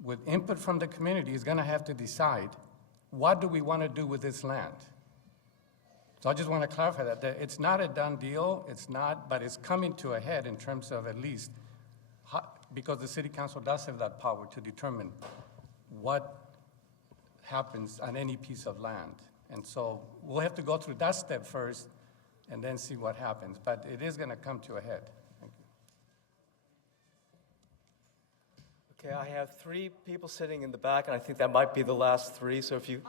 with input from the community, is gonna have to decide, what do we wanna do with this land? So I just wanna clarify that it's not a done deal, but it's coming to a head in terms of at least, because the city council does have that power to determine what happens on any piece of land. And so we'll have to go through that step first and then see what happens, but it is gonna come to a head. Thank you. Okay, I have 3 people sitting in the back, and I think that might be the last 3, so if you,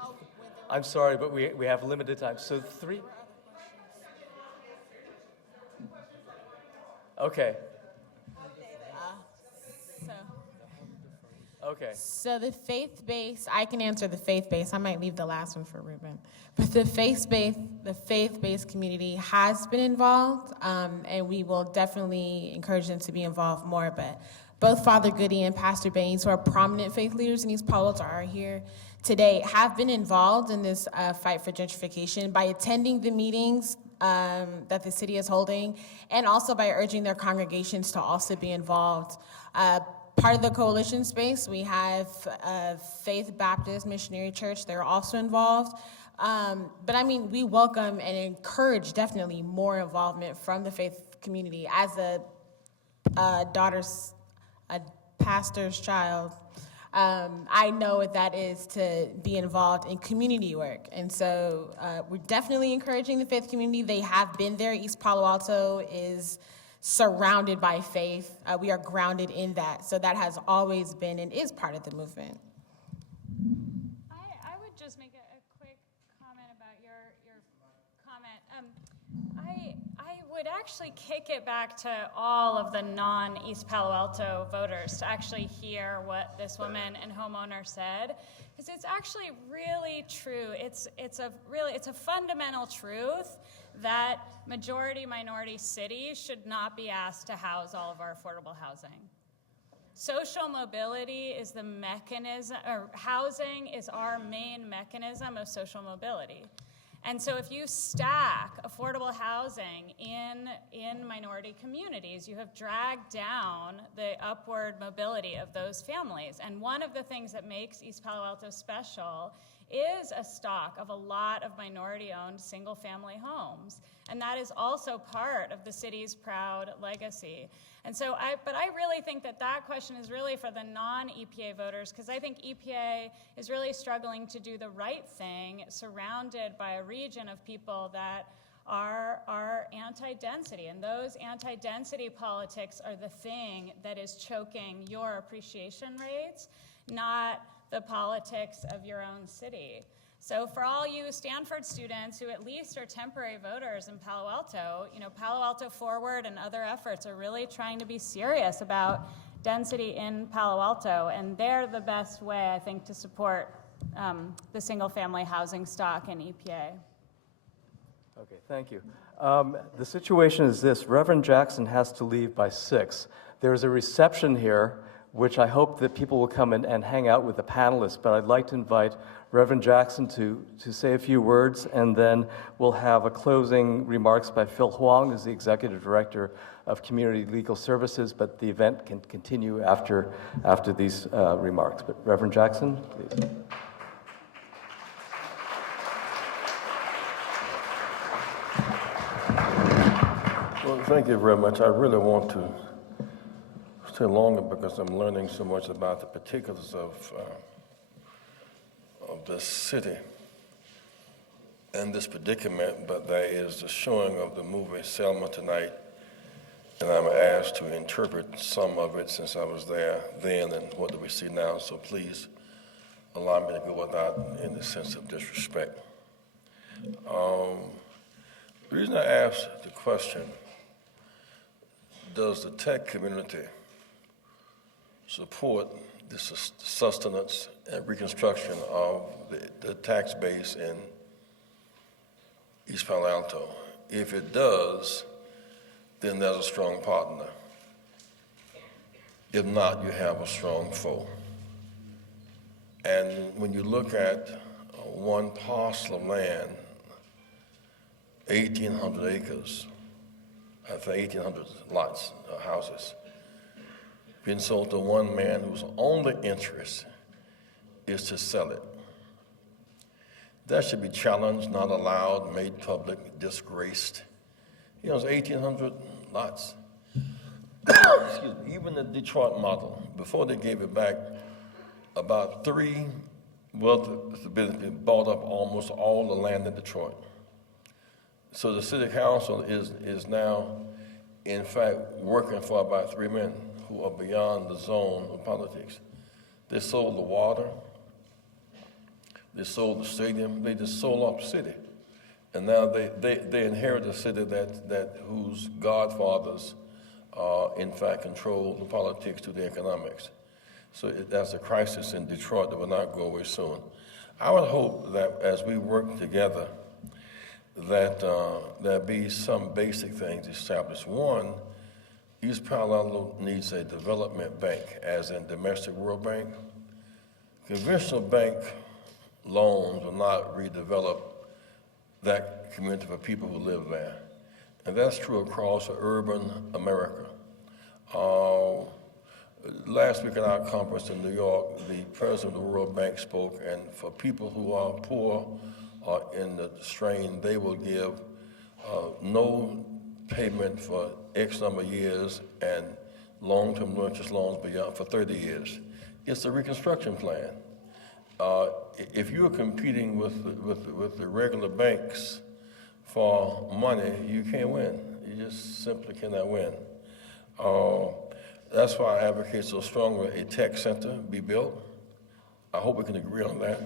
I'm sorry, but we have limited time, so 3? Okay, okay. So the faith-based, I can answer the faith-based. I might leave the last one for Ruben. But the faith-based community has been involved, and we will definitely encourage them to be involved more. But both Father Goody and Pastor Baines, who are prominent faith leaders in East Palo Alto, are here today, have been involved in this fight for gentrification by attending the meetings that the city is holding, and also by urging their congregations to also be involved. Part of the coalition space, we have Faith Baptist Missionary Church. They're also involved. But I mean, we welcome and encourage definitely more involvement from the faith community. As a pastor's child, I know what that is to be involved in community work. And so we're definitely encouraging the faith community. They have been there. East Palo Alto is surrounded by faith. We are grounded in that. So that has always been and is part of the movement. I would just make a quick comment about your comment. I would actually kick it back to all of the non-East Palo Alto voters to actually hear what this woman and homeowner said, because it's actually really true. It's a fundamental truth that majority minority cities should not be asked to house all of our affordable housing. Social mobility is the mechanism, or housing is our main mechanism of social mobility. And so if you stack affordable housing in minority communities, you have dragged down the upward mobility of those families. And one of the things that makes East Palo Alto special is a stock of a lot of minority-owned single-family homes. And that is also part of the city's proud legacy. And so but I really think that question is really for the non-EPA voters, because I think EPA is really struggling to do the right thing, surrounded by a region of people that are anti-density. And those anti-density politics are the thing that is choking your appreciation rates, not the politics of your own city. So for all you Stanford students who at least are temporary voters in Palo Alto, Palo Alto Forward and other efforts are really trying to be serious about density in Palo Alto, and they're the best way, I think, to support the single-family housing stock in EPA. Okay, thank you. The situation is this: Reverend Jackson has to leave by 6. There's a reception here, which I hope that people will come and hang out with the panelists, but I'd like to invite Reverend Jackson to say a few words, and then we'll have a closing remarks by Phil Huang, who's the Executive Director of Community Legal Services, but the event can continue after these remarks. But Reverend Jackson, please. Well, thank you very much. I really want to stay longer because I'm learning so much about the particulars of this city and this predicament, but there is the showing of the movie Selma tonight, and I'm asked to interpret some of it since I was there then and what do we see now, so please allow me to go without any sense of disrespect. The reason I asked the question, does the tech community support the sustenance and reconstruction of the tax base in East Palo Alto? If it does, then there's a strong partner. If not, you have a strong foe. And when you look at one parcel of land, 1,800 acres, I think 1,800 lots, houses, being sold to one man whose only interest is to sell it. That should be challenged, not allowed, made public, disgraced. You know, it's 1,800 lots. Excuse me. Even the Detroit model, before they gave it back, about three businesses bought up almost all the land in Detroit. So the city council is now, in fact, working for about 3 men who are beyond the zone of politics. They sold the water, they sold the stadium, they just sold off the city. And now they inherit a city that whose godfathers in fact control the politics to the economics. So that's a crisis in Detroit that will not go away soon. I would hope that as we work together, that there be some basic things established. One, East Palo Alto needs a development bank, as in domestic World Bank. Conventional bank loans will not redevelop that community for people who live there. And that's true across urban America. Last week at our conference in New York, the president of the World Bank spoke, and for people who are poor or in the strain, they will give no payment for X number of years and long-term interest loans beyond for 30 years. It's a reconstruction plan. If you're competing with the regular banks for money, you can't win. You just simply cannot win. That's why I advocate so strongly a tech center be built. I hope we can agree on that.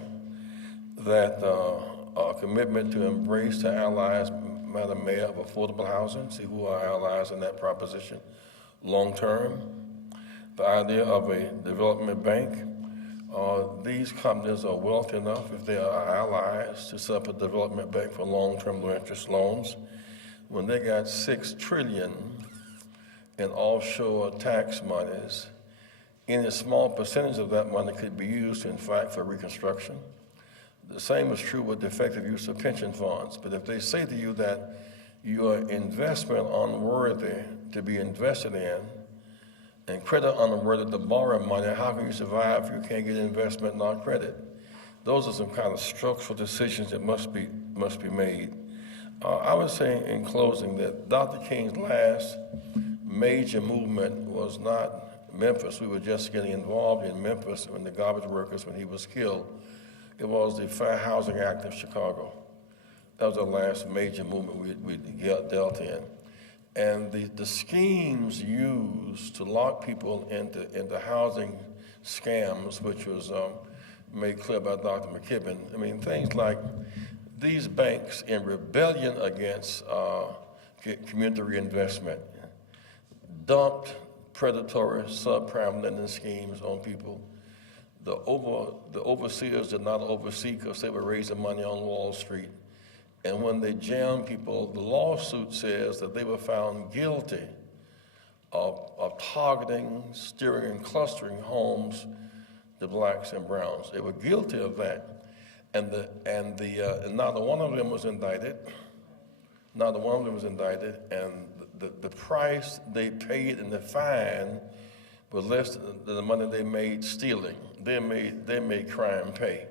That a commitment to embrace the allies, Madam Mayor, of affordable housing, see who are allies in that proposition long term. The idea of a development bank. These companies are wealthy enough, if they are allies, to set up a development bank for long-term low-interest loans. When they got $6 trillion in offshore tax monies, any small percentage of that money could be used, in fact, for reconstruction. The same is true with the effective use of pension funds. But if they say to you that your investment unworthy to be invested in, and credit unworthy to borrow money, how can you survive if you can't get investment nor credit? Those are some kind of structural decisions that must be made. I would say in closing that Dr. King's last major movement was not Memphis. We were just getting involved in Memphis when the garbage workers, when he was killed. It was the Fair Housing Act of Chicago. That was the last major movement we dealt in. And the schemes used to lock people into housing scams, which was made clear by Dr. McKibben, I mean, things like these banks in rebellion against community reinvestment dumped predatory subprime lending schemes on people. The overseers did not oversee because they were raising money on Wall Street. And when they jammed people, the lawsuit says that they were found guilty of targeting, steering, and clustering homes to blacks and browns. They were guilty of that. And neither one of them was indicted. Neither one of them was indicted. And the price they paid in the fine was less than the money they made stealing. They made crime pay.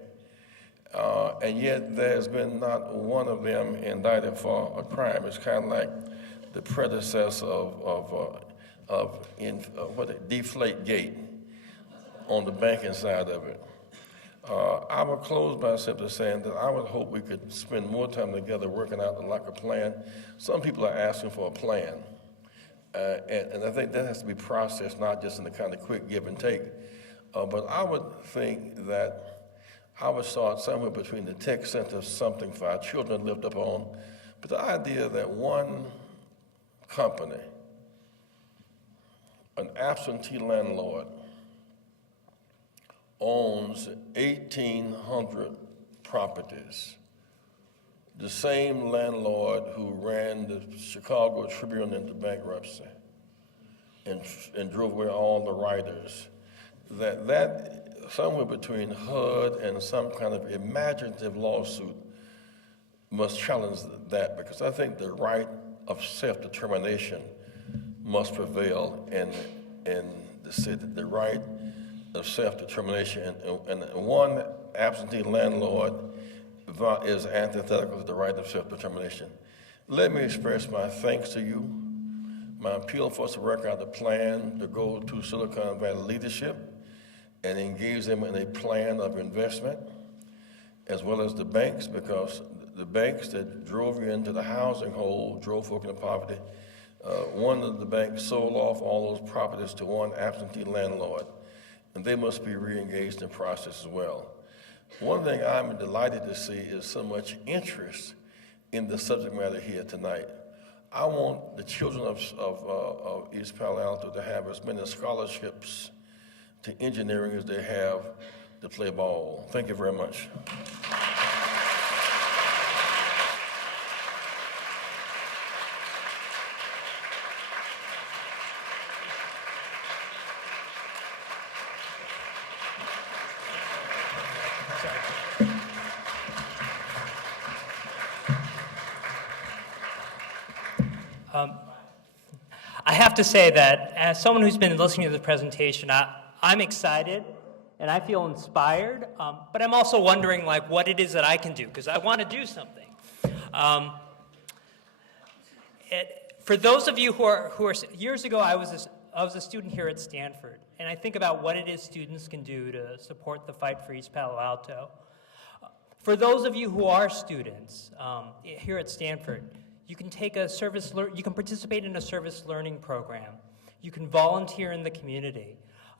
And yet there's been not one of them indicted for a crime. It's kind of like the predecessor of Deflategate on the banking side of it. I will close by simply saying that I would hope we could spend more time together working out the lack of plan. Some people are asking for a plan. And I think that has to be processed, not just in the kind of quick give and take. But I would think that I would start somewhere between the tech center, something for our children to live upon, but the idea that one company, an absentee landlord, owns 1,800 properties. The same landlord who ran the Chicago Tribune into bankruptcy and drove away all the writers, that somewhere between HUD and some kind of imaginative lawsuit must challenge that, because I think the right of self-determination must prevail in the city. The right of self-determination, and one absentee landlord is antithetical to the right of self-determination. Let me express my thanks to you, my appeal for us to work out a plan to go to Silicon Valley leadership and engage them in a plan of investment, as well as the banks, because the banks that drove you into the housing hole, drove folk into poverty, one of the banks sold off all those properties to one absentee landlord, and they must be re-engaged in the process as well. One thing I'm delighted to see is so much interest in the subject matter here tonight. I want the children of East Palo Alto to have as many scholarships to engineering as they have to play ball. Thank you very much. I have to say that as someone who's been listening to the presentation, I'm excited and I feel inspired, but I'm also wondering like what it is that I can do, because I want to do something. For those of you who are years ago, I was a student here at Stanford, and I think about what it is students can do to support the fight for East Palo Alto. For those of you who are students here at Stanford, you can take you can participate in a service learning program. You can volunteer in the community.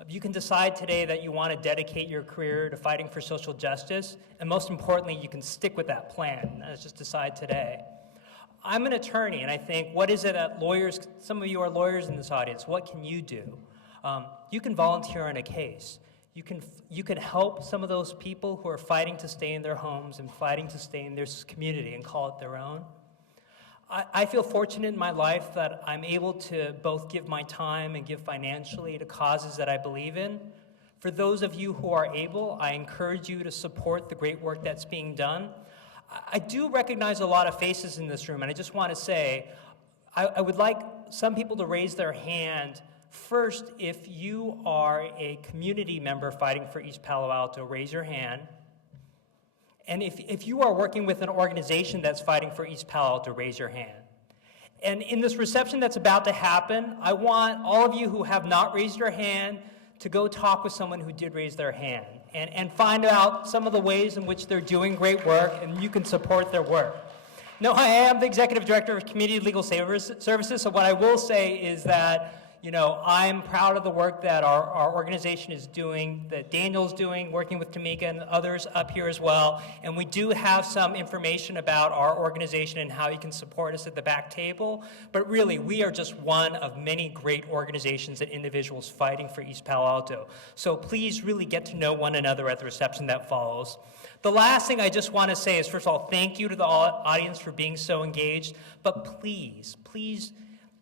You can decide today that you want to dedicate your career to fighting for social justice, and most importantly, you can stick with that plan. Let's just decide today. I'm an attorney, and I think, what is it that lawyers, some of you are lawyers in this audience, what can you do? You can volunteer on a case. You can help some of those people who are fighting to stay in their homes and fighting to stay in their community and call it their own. I feel fortunate in my life that I'm able to both give my time and give financially to causes that I believe in. For those of you who are able, I encourage you to support the great work that's being done. I do recognize a lot of faces in this room, and I just want to say, I would like some people to raise their hand. First, if you are a community member fighting for East Palo Alto, raise your hand. And if you are working with an organization that's fighting for East Palo Alto, raise your hand. And in this reception that's about to happen, I want all of you who have not raised your hand to go talk with someone who did raise their hand and find out some of the ways in which they're doing great work, and you can support their work. Now, I am the Executive Director of Community Legal Services, so what I will say is that I'm proud of the work that our organization is doing, that Daniel's doing, working with Tamika and others up here as well. And we do have some information about our organization and how you can support us at the back table. But really, we are just one of many great organizations and individuals fighting for East Palo Alto. So please really get to know one another at the reception that follows. The last thing I just want to say is, first of all, thank you to the audience for being so engaged. But please,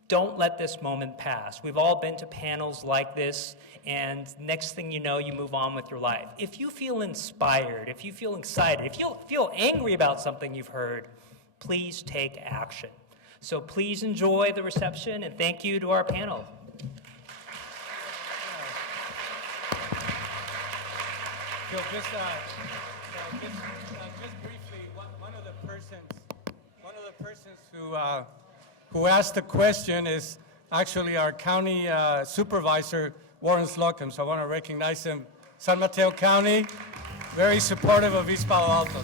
don't let this moment pass. We've all been to panels like this, and next thing you know, you move on with your life. If you feel inspired, if you feel excited, if you feel angry about something you've heard, please take action. So please enjoy the reception, and thank you to our panel. So just briefly, one of the persons who asked the question is actually our county supervisor, Warren Slocum. So I want to recognize him. San Mateo County, very supportive of East Palo Alto.